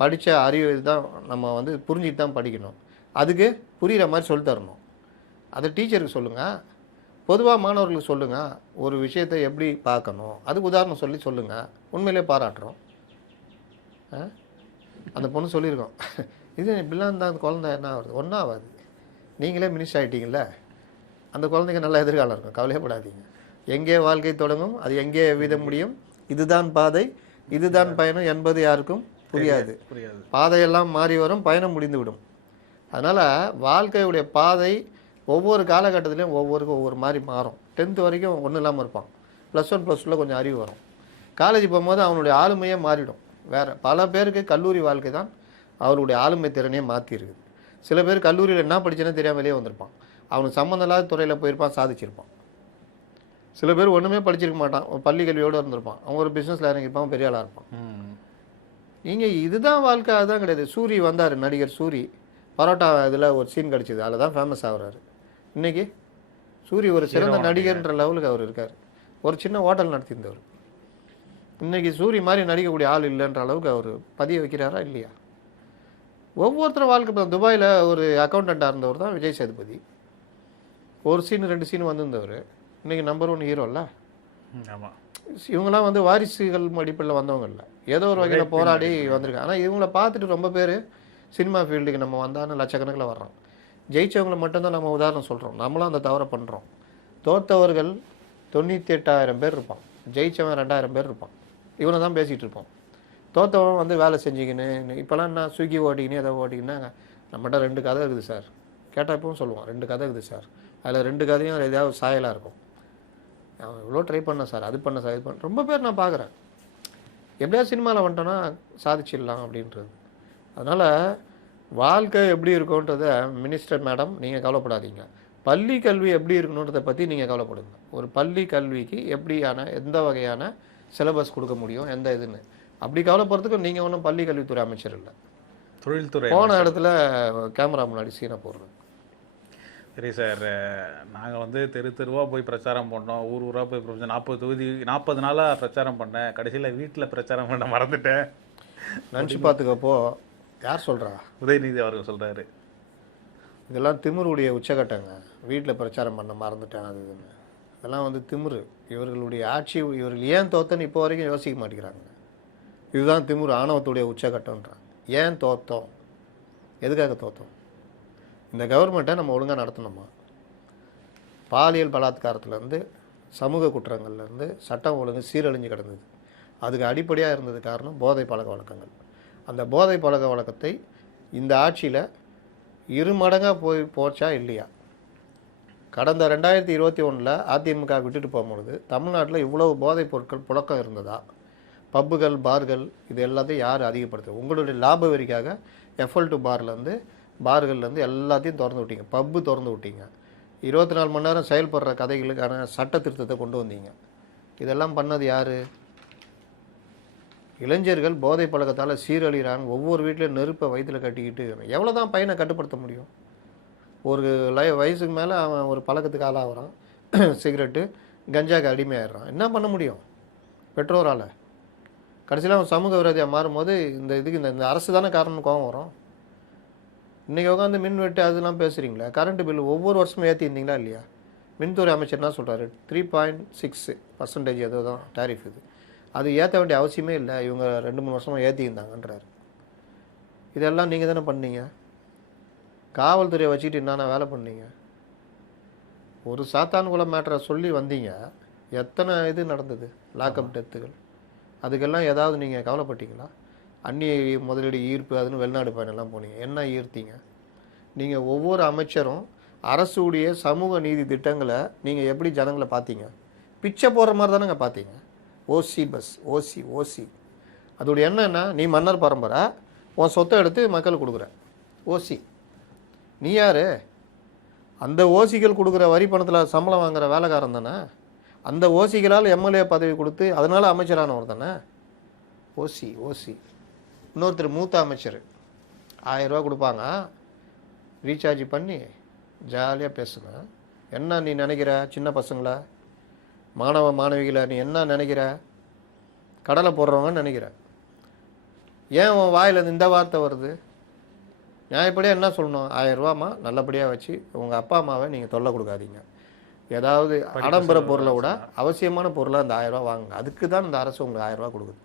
படித்த அறிவு தான் நம்ம வந்து புரிஞ்சுட்டு தான் படிக்கணும். அதுக்கு புரிகிற மாதிரி சொல்லி தரணும். அதை டீச்சருக்கு சொல்லுங்கள், பொதுவாக மாணவர்களுக்கு சொல்லுங்கள். ஒரு விஷயத்தை எப்படி பார்க்கணும் அதுக்கு உதாரணம் சொல்லி சொல்லுங்கள். உண்மையிலே பாராட்டுறோம். அந்த பொண்ணு சொல்லியிருக்கோம், இது இப்படிலாம் இருந்தால் அந்த குழந்தை என்ன ஆகுது? ஒன்றும் ஆகாது. நீங்களே மினிஸ்டர் ஆகிட்டீங்கள, அந்த குழந்தைங்க நல்ல எதிர்காலம் இருக்கும், கவலையப்படாதீங்க. எங்கே வாழ்க்கை தொடங்கும், அது எங்கே எவ்வித முடியும், இதுதான் பாதை, இதுதான் பயணம் என்பது யாருக்கும் புரியாது. பாதையெல்லாம் மாறி வரும், பயணம் முடிந்து விடும். அதனால் வாழ்க்கையுடைய பாதை ஒவ்வொரு காலகட்டத்திலையும் ஒவ்வொரு மாதிரி மாறும். 10th வரைக்கும் ஒன்றும் இல்லாமல் இருப்பான். +1 +2 கொஞ்சம் அறிவு வரும். காலேஜ் போகும்போது அவனுடைய ஆளுமையே மாறிடும். வேறு பல பேருக்கு கல்லூரி வாழ்க்கை தான் அவருடைய ஆளுமை திறனையே மாற்றிருக்குது. சில பேர் கல்லூரியில் என்ன படிச்சேன்னு தெரியாமல் வெளியே வந்திருப்பான். அவனுக்கு சம்மந்தம் இல்லாத துறையில் போயிருப்பான், சாதிச்சிருப்பான். சில பேர் ஒன்றுமே படிச்சிருக்க மாட்டான், பள்ளி கல்வியோடு இருந்திருப்பான். அவன் ஒரு பிஸ்னஸில் இறங்கியிருப்பான், பெரிய ஆளாக இருப்பான். நீங்கள் இதுதான் வாழ்க்கை, அதுதான் கிடையாது. சூரி வந்தார், நடிகர் சூரி. பரோட்டா இதில் ஒரு சீன் கிடச்சிது, அதில் தான் ஃபேமஸ் ஆகுறாரு. இன்றைக்கி சூரி ஒரு சிறந்த நடிகர்ன்ற லெவலுக்கு அவர் இருக்கார். ஒரு சின்ன ஹோட்டல் நடத்தியிருந்தவர். இன்றைக்கி சூரி மாதிரி நடிக்கக்கூடிய ஆள் இல்லைன்ற அளவுக்கு அவர் பதிய வைக்கிறாரா இல்லையா? ஒவ்வொருத்தரும் வாழ்க்கை. துபாயில் ஒரு அக்கௌண்டண்ட்டாக இருந்தவர் தான் விஜய் சேதுபதி. ஒரு சீன் 2 சீன் வந்திருந்தவர். இன்றைக்கி நம்பர் 1 ஹீரோ இல்லை. ஆமாம். இவங்களாம் வந்து வாரிசுகள் அடிப்படையில் வந்தவங்க இல்லை, ஏதோ ஒரு வகையில் போராடி வந்திருக்காங்க. ஆனால் இவங்கள பார்த்துட்டு ரொம்ப பேர் சினிமா ஃபீல்டுக்கு நம்ம வந்தான்னு லட்சக்கணக்கில் வர்றோம். ஜெயித்தவங்களை மட்டும்தான் நம்ம உதாரணம் சொல்கிறோம். நம்மளும் அந்த தவறை பண்ணுறோம். தோற்றவர்கள் 98,000 பேர் இருப்பான், ஜெயித்தவன் 2,000 பேர் இருப்பான். இவனை தான் பேசிகிட்டு இருப்போம். தோற்றவன் வந்து வேலை செஞ்சுக்கின்னு இப்போலாம் என்ன ஸ்விக்கி ஓட்டிக்கின்னு எதை ஓட்டிக்கின்னாங்க. நம்மகிட்ட 2 கதை இருக்குது சார் கேட்டால் இப்பவும் சொல்லுவான், 2 கதை இருக்குது சார், அதில் 2 கதையும் ஏதாவது சாயலாக இருக்கும். அவன் இவ்வளோ ட்ரை பண்ணேன் சார், அது பண்ண சார், இது பண்ண. ரொம்ப பேர் நான் பார்க்குறேன், எப்படியாவது சினிமாவில் வந்துட்டோன்னா சாதிச்சிடலாம் அப்படின்றது. அதனால் வாழ்க்கை எப்படி இருக்குன்றத மினிஸ்டர் மேடம் நீங்கள் கவலைப்படாதீங்க. பள்ளி கல்வி எப்படி இருக்கணுன்றதை பற்றி நீங்கள் கவலைப்படுங்க. ஒரு பள்ளி கல்விக்கு எப்படியான எந்த வகையான சிலபஸ் கொடுக்க முடியும், எந்த இதுன்னு அப்படி கவலைப்படுறதுக்கு நீங்கள் ஒன்றும் பள்ளி கல்வித்துறை அமைச்சர் இல்லை. தொழில்துறை போன இடத்துல கேமரா முன்னாடி சீனை போடுறது. சரி சார், நாங்கள் வந்து தெருவாக போய் பிரச்சாரம் பண்ணோம், ஊராக போய் 40 தொகுதி 40 நாளாக பிரச்சாரம் பண்ணேன். கடைசியில் வீட்டில் பிரச்சாரம் பண்ண மறந்துட்டேன். நினச்சி பார்த்துக்கப்போ யார் சொல்கிறா? உதயநிதி அவர்கள் சொல்கிறாரு, இதெல்லாம் திமிருடைய உச்சகட்டங்க. வீட்டில் பிரச்சாரம் பண்ண மறந்துட்டேன் அது இதுன்னு. இதெல்லாம் வந்து திமிரு. இவர்களுடைய ஆட்சி, இவர்கள் ஏன் தோத்தன்னு இப்போ வரைக்கும் யோசிக்க மாட்டேங்கிறாங்க. இதுதான் திமிரு, ஆணவத்துடைய உச்சகட்டம்ன்றாங்க. ஏன் தோத்தோம், எதுக்காக தோத்தோம்? இந்த கவர்மெண்ட்டை நம்ம ஒழுங்காக நடத்தணுமா? பாலியல் பலாத்காரத்துலேருந்து சமூக குற்றங்கள்லேருந்து சட்டம் ஒழுங்கு சீரழிஞ்சு கிடந்தது. அதுக்கு அடிப்படையாக இருந்தது காரணம் போதை பழக்க வழக்கங்கள். அந்த போதை பழக்க வழக்கத்தை இந்த ஆட்சியில் 2 மடங்காக போச்சா இல்லையா? கடந்த 2021 அதிமுக விட்டுட்டு போகும்பொழுது தமிழ்நாட்டில் இவ்வளவு போதைப் பொருட்கள் புழக்கம் இருந்ததா? பப்புகள், பார்கள், இது எல்லாத்தையும் யார் அதிகப்படுத்துது? உங்களுடைய லாப வரிக்காக FL2 பார்கள்லேருந்து எல்லாத்தையும் திறந்து விட்டீங்க. பப்பு திறந்து விட்டீங்க. 24 மணி நேரம் செயல்படுற கதைகளுக்கான சட்ட திருத்தத்தை கொண்டு வந்தீங்க. இதெல்லாம் பண்ணது யார்? இளைஞர்கள் போதை பழக்கத்தால் சீரழிகிறாங்க. ஒவ்வொரு வீட்டிலையும் நெருப்பை வயிற்றில் கட்டிக்கிட்டு எவ்வளோ தான் பையனை கட்டுப்படுத்த முடியும்? ஒரு வயசுக்கு மேலே அவன் ஒரு பழக்கத்துக்கு ஆளாகிறான், சிகரெட்டு கஞ்சாக்கு அடிமையாயிடுறான். என்ன பண்ண முடியும் பெற்றோரால்? கடைசியில் அவன் சமூக விரோதியாக மாறும்போது இதுக்கு இந்த அரசு தானே காரணம் கோவம் வரும். இன்றைக்கி உட்காந்து மின் வெட்டு அதெல்லாம் பேசுகிறீங்களா? கரண்ட் பில் ஒவ்வொரு வருஷமும் ஏற்றிருந்தீங்களா இல்லையா? மின்துறை அமைச்சர் என்ன சொல்கிறாரு? 3.6% ஏதோ தான் டேரிஃப் இது. அது ஏற்ற வேண்டிய அவசியமே இல்லை, இவங்க 2-3 வருஷமாக ஏற்றிருந்தாங்கன்றாரு. இதெல்லாம் நீங்கள் தானே பண்ணீங்க. காவல்துறையை வச்சுக்கிட்டு என்னென்ன வேலை பண்ணீங்க? ஒரு சாத்தான்குளம் மேட்டரை சொல்லி வந்தீங்க, எத்தனை இது நடந்தது, லாக்அப் டெத்துகள். அதுக்கெல்லாம் ஏதாவது நீங்கள் கவலைப்பட்டீங்களா? அந்நிய முதலீடு ஈர்ப்பு அதுன்னு வெளிநாடு பயணம்லாம் போனீங்க, என்ன ஈர்த்தீங்க? நீங்கள் ஒவ்வொரு அமைச்சரும் அரசுடைய சமூக நீதி திட்டங்களை நீங்கள் எப்படி ஜனங்களை பார்த்தீங்க? பிச்சை போடுற மாதிரி தானேங்க பார்த்தீங்க. ஓசி பஸ், ஓசி அதோடைய என்னன்னா, நீ மன்னர் பரம்பரை, உன் சொத்தை எடுத்து மக்களுக்கு கொடுக்குற ஓசி. நீ யார்? அந்த ஓசிகள் கொடுக்குற வரி பணத்தில் சம்பளம் வாங்குகிற வேலைக்காரன் தானே. அந்த ஓசிகளால் எம்எல்ஏ பதவி கொடுத்து அதனால் அமைச்சரானவர் தானே ஓசி. இன்னொருத்தர் மூத்த அமைச்சர் 1000 ரூபா கொடுப்பாங்க, ரீசார்ஜ் பண்ணி ஜாலியாக பேசுங்க. என்ன நீ நினைக்கிற? சின்ன பசங்கள, மாணவ மாணவிகளை நீ என்ன நினைக்கிற? கடலை போடுறவங்கன்னு நினைக்கிற. ஏன் உன் வாயில் இந்த வார்த்தை வருது? நியாயப்படியாக என்ன சொல்லணும்? 1000 ரூபாம்மா நல்லபடியாக வச்சு உங்கள் அப்பா அம்மாவை நீங்கள் தொல்லை கொடுக்காதீங்க. ஏதாவது ஆடம்பர பொருளை விட அவசியமான பொருளை அந்த 1000 ரூபா வாங்குங்க. அதுக்கு தான் இந்த அரசு உங்களுக்கு 1000 ரூபா கொடுக்குது.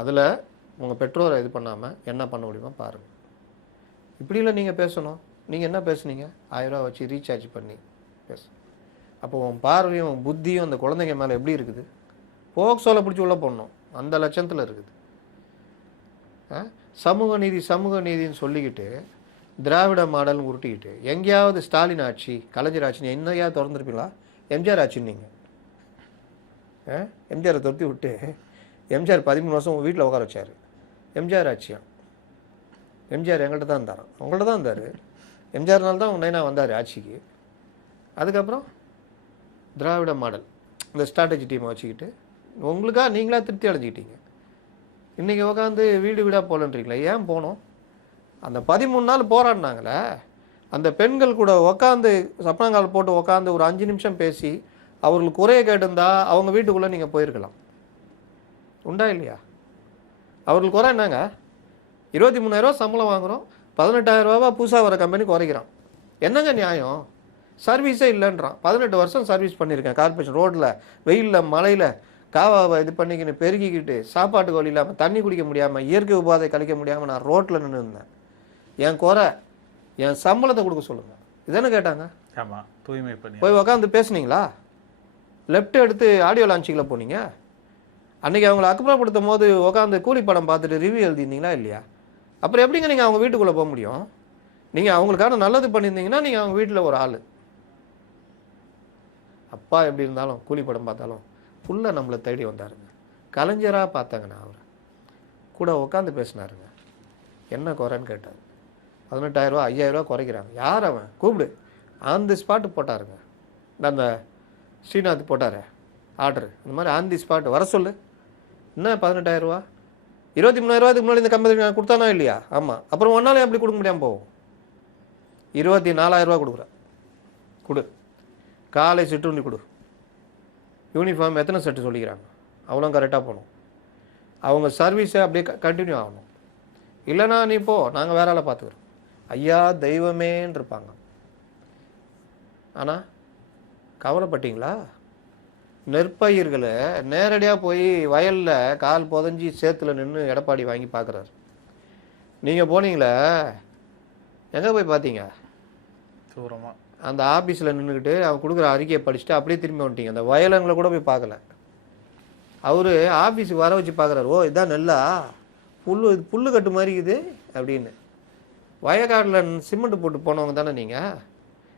அதில் உங்கள் பெற்றோரை இது பண்ணாமல் என்ன பண்ண முடியுமோ பாருங்கள். இப்படிலாம் நீங்கள் பேசணும். நீங்கள் என்ன பேசுனீங்க? 1000 ரூபா வச்சு ரீசார்ஜ் பண்ணி பேச. அப்போ உன் பார்வையும் புத்தியும் அந்த குழந்தைங்க மேலே எப்படி இருக்குது? போக்சோலை பிடிச்சி உள்ள போடணும், அந்த லட்சத்தில் இருக்குது. சமூக நீதின்னு சொல்லிக்கிட்டு திராவிட மாடல்னு உருட்டிக்கிட்டு எங்கேயாவது ஸ்டாலின் ஆட்சி, கலைஞர் ஆட்சின்னு என்னையாவது திறந்துருப்பீங்களா? எம்ஜிஆர் ஆட்சின்னு நீங்கள் எம்ஜிஆரை தொட்டி விட்டு எம்ஜிஆர் 13 வருஷம் வீட்டில் உட்கார வச்சார். எம்ஜிஆர் ஆட்சியா? எம்ஜிஆர் எங்கள்கிட்ட தான் இருந்தார், உங்கள்கிட்ட தான் இருந்தார். எம்ஜிஆர்னால தான் நைனா வந்தார் ஆட்சிக்கு. அதுக்கப்புறம் திராவிட மாடல் இந்த ஸ்ட்ராட்டஜி டீமை வச்சுக்கிட்டு உங்களுக்காக நீங்களாக திருப்தி அடைஞ்சிக்கிட்டீங்க. இன்றைக்கி உட்காந்து வீடு வீடாக போகலன்றீங்களே, ஏன் போனோம்? அந்த 13 நாள் போராடினாங்களே, அந்த பெண்கள் கூட உக்காந்து சப்பனங்கால் போட்டு உக்காந்து ஒரு 5 நிமிஷம் பேசி அவர்களுக்கு குறைய கேட்டிருந்தா அவங்க வீட்டுக்குள்ளே நீங்கள் போயிருக்கலாம். உண்டா இல்லையா? அவர்களுக்கு குறை என்னங்க? 23,000 ரூபா சம்பளம் வாங்குகிறோம், 18,000 ரூபாவா புதுசாக வர கம்பெனி குறைக்கிறான். என்னங்க நியாயம்? சர்வீஸே இல்லைன்றான். 18 வருஷம் சர்வீஸ் பண்ணியிருக்கேன் கார்பரேஷன். ரோட்டில் வெயிலில் மழையில் காவாவை இது பண்ணிக்கின்னு பெருக்கிக்கிட்டு சாப்பாட்டுக்கு வழி இல்லாமல் தண்ணி குடிக்க முடியாமல் இயற்கை உபாதை கழிக்க முடியாமல் நான் ரோட்டில் நின்று இருந்தேன். என் குறை என் சம்பளத்தை கொடுக்க சொல்லுங்கள், இதுன்னு கேட்டாங்க. ஆமாம், தூய்மை பண்ணி போய் உக்காந்து பேசுனீங்களா? லெஃப்ட் எடுத்து ஆடியோ லான்ச்சிங்கில் போனீங்க. அன்றைக்கி அவங்கள அக்கப்புறப்படுத்தும் போது உட்காந்து கூலி படம் பார்த்துட்டு ரிவ்யூ எழுதியிருந்தீங்களா இல்லையா? அப்புறம் எப்படிங்க நீங்கள் அவங்க வீட்டுக்குள்ளே போக முடியும்? நீங்கள் அவங்களுக்கான நல்லது பண்ணியிருந்தீங்கன்னா நீங்கள் அவங்க வீட்டில் ஒரு ஆள். அப்பா எப்படி இருந்தாலும் கூலி படம் பார்த்தாலும் ஃபுல்லாக நம்மளை தேடி வந்தாருங்க. கலைஞராக பார்த்தாங்க. நான் அவரை கூட உட்காந்து பேசினாருங்க. என்ன குறைன்னு கேட்டார். 18,000 ரூபா 5,000 ரூபா குறைக்கிறாங்க. யார் அவன்? கூப்பிடு. ஆன் தி ஸ்பாட்டு போட்டாருங்க. அந்த ஸ்ரீநாத் போட்டார் ஆர்டர், இந்த மாதிரி ஆன் தி ஸ்பாட் வர சொல்லு. என்ன 18,000 ரூபா? 23,000 ரூபாய்க்கு முன்னாடி இந்த கம்பெனி நான் கொடுத்தானா இல்லையா? ஆமாம். அப்புறம் ஒன்றாலே எப்படி கொடுக்க முடியாமல் போகும்? 24,000 ரூபா கொடுக்குறேன், கொடு. காலை சிற்றுண்டி கொடு. யூனிஃபார்ம் எத்தனை செட்டு சொல்லிக்கிறாங்க, அவ்வளோ கரெக்டாக போகணும். அவங்க சர்வீஸை அப்படியே கண்டினியூ ஆகணும். இல்லைனா நீ போ, நாங்கள் வேற ஆளை பார்த்துக்குறோம். ஐயா தெய்வமேன்னு இருப்பாங்க. ஆனால் கவலைப்பட்டீங்களா? நெற்பயிர்களை நேரடியாக போய் வயலில் கால் புதஞ்சி சேத்துல நின்று எடப்பாடி வாங்கி பார்க்குறாரு. நீங்கள் போனீங்களே, எங்கே போய் பார்த்தீங்க? தூரமாக அந்த ஆஃபீஸில் நின்றுக்கிட்டு அவன் கொடுக்குற அறிக்கையை படிச்சுட்டு அப்படியே திரும்பி வந்துட்டீங்க. அந்த வயலங்களை கூட போய் பார்க்கல. அவர் ஆஃபீஸுக்கு வர வச்சு பார்க்குறாரு. ஓ இதான் நெல்லா, புல்லு கட்டு மாதிரி இருக்குது அப்படின்னு. வயக்காட்டில் சிமெண்ட் போட்டு போனவங்க தானே நீங்கள்?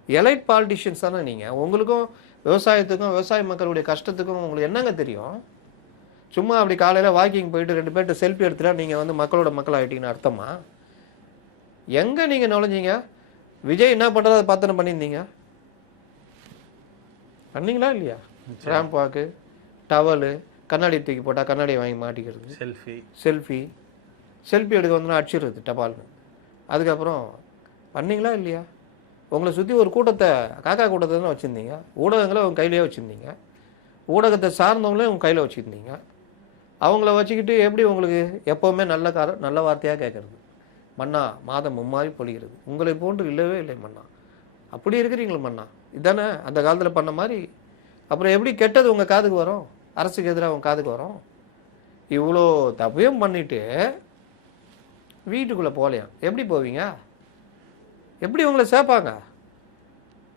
எலைட் பாலிட்டிஷியன்ஸ் தானே நீங்கள்? உங்களுக்கும் விவசாயத்துக்கும் விவசாய மக்களுடைய கஷ்டத்துக்கும் உங்களுக்கு என்னங்க தெரியும்? சும்மா அப்படி காலையில் வாக்கிங் போயிட்டு 2 பேர்கிட்ட செல்ஃபி எடுத்துட்டா நீங்கள் வந்து மக்களோட மக்கள் ஆகிட்டீங்கன்னு அர்த்தமா? எங்கே நீங்கள் நுழைஞ்சிங்க? விஜய் என்ன பண்ணுறத அதை பார்த்து பண்ணியிருந்தீங்க, பண்ணீங்களா இல்லையா? ரேம்ப் வாக்கு, டவலு, கண்ணாடி தூக்கி போட்டால் கண்ணாடியை வாங்கி மாட்டிக்கிறது, செல்ஃபி எடுக்க வந்து அடிச்சிடுறது டபால்னு. அதுக்கப்புறம் பண்ணீங்களா இல்லையா? உங்களை சுற்றி ஒரு கூட்டத்தை காக்கா கூட்டத்தை தானே வச்சுருந்தீங்க. ஊடகங்களை உங்கள் கையிலேயே வச்சுருந்தீங்க. ஊடகத்தை சார்ந்தவங்களே உங்கள் கையில் வச்சுருந்தீங்க. அவங்கள வச்சுக்கிட்டு எப்படி உங்களுக்கு எப்போவுமே நல்ல வார்த்தையாக கேட்குறது? மன்னா மாதம் மும்மாறி பொழிகிறது, உங்களை போன்று இல்லவே இல்லை மன்னா. அப்படி இருக்கிறீங்களா மன்னா? இதுதானே அந்த காலத்தில் பண்ண மாதிரி. அப்புறம் எப்படி கெட்டது உங்கள் காதுக்கு வரும்? அரசுக்கு எதிராக உங்கள் காதுக்கு வரும்? இவ்வளோ தப்பையும் பண்ணிவிட்டு வீட்டுக்குள்ளே போகலையாம். எப்படி போவீங்க? எப்படி உங்களை சேர்ப்பாங்க?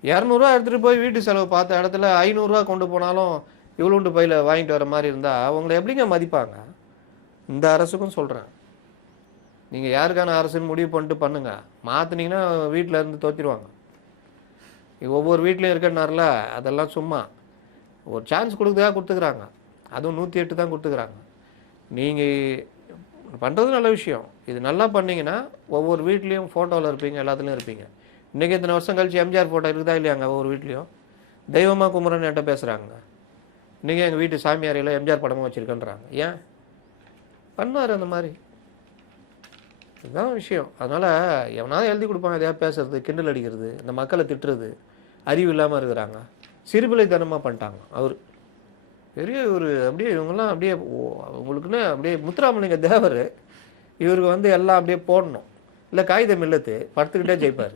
200 எடுத்துகிட்டு போய் வீட்டு செலவு பார்த்த இடத்துல 500 கொண்டு போனாலும் இவ்வளோண்டு பையில் வாங்கிட்டு வர மாதிரி இருந்தால் அவங்கள எப்படிங்க மதிப்பாங்க? இந்த அரசுக்கும் சொல்கிறேன், நீங்கள் யாருக்கான அரசுன்னு முடிவு பண்ணிட்டு பண்ணுங்கள். மாற்றினீங்கன்னா வீட்டில் இருந்து தோற்றிடுவாங்க. ஒவ்வொரு வீட்லேயும் இருக்கிறனால அதெல்லாம் சும்மா ஒரு சான்ஸ் கொடுத்துக்கிறாங்க. அதுவும் 108 தான் கொடுத்துக்கிறாங்க. நீங்கள் பண்ணுறது நல்ல விஷயம். இது நல்லா பண்ணிங்கன்னா ஒவ்வொரு வீட்லேயும் ஃபோட்டோவில் இருப்பீங்க, எல்லாத்துலேயும் இருப்பீங்க. இன்றைக்கி இத்தனை வருஷம் கழிச்சு எம்ஜிஆர் ஃபோட்டோ இருக்குதா இல்லையாங்க? ஒவ்வொரு வீட்லேயும் தெய்வமாக குமரன் என்கிட்ட பேசுகிறாங்க. இன்றைக்கி எங்கள் வீட்டு சாமியாரையில் எம்ஜிஆர் படமும் வச்சுருக்கேன்றாங்க. ஏன் பண்ணார் அந்த மாதிரி? இதுதான் விஷயம். அதனால் எவனாவது எழுதி கொடுப்பாங்க, எதையாவது பேசுறது, கிண்டல் அடிக்கிறது, இந்த மக்களை திட்டுறது, அறிவு இல்லாமல் இருக்கிறாங்க. சிறுபிள்ளைத்தனமாக பண்ணிட்டாங்க. அவர் பெரிய ஒரு அப்படியே இவங்கெல்லாம் அப்படியே உங்களுக்குன்னு அப்படியே முத்துராமலிங்க தேவர் இவருக்கு எல்லாம் அப்படியே போடணும். இல்லை காகிதம் இல்லத்து படுத்துக்கிட்டே ஜெயிப்பார்.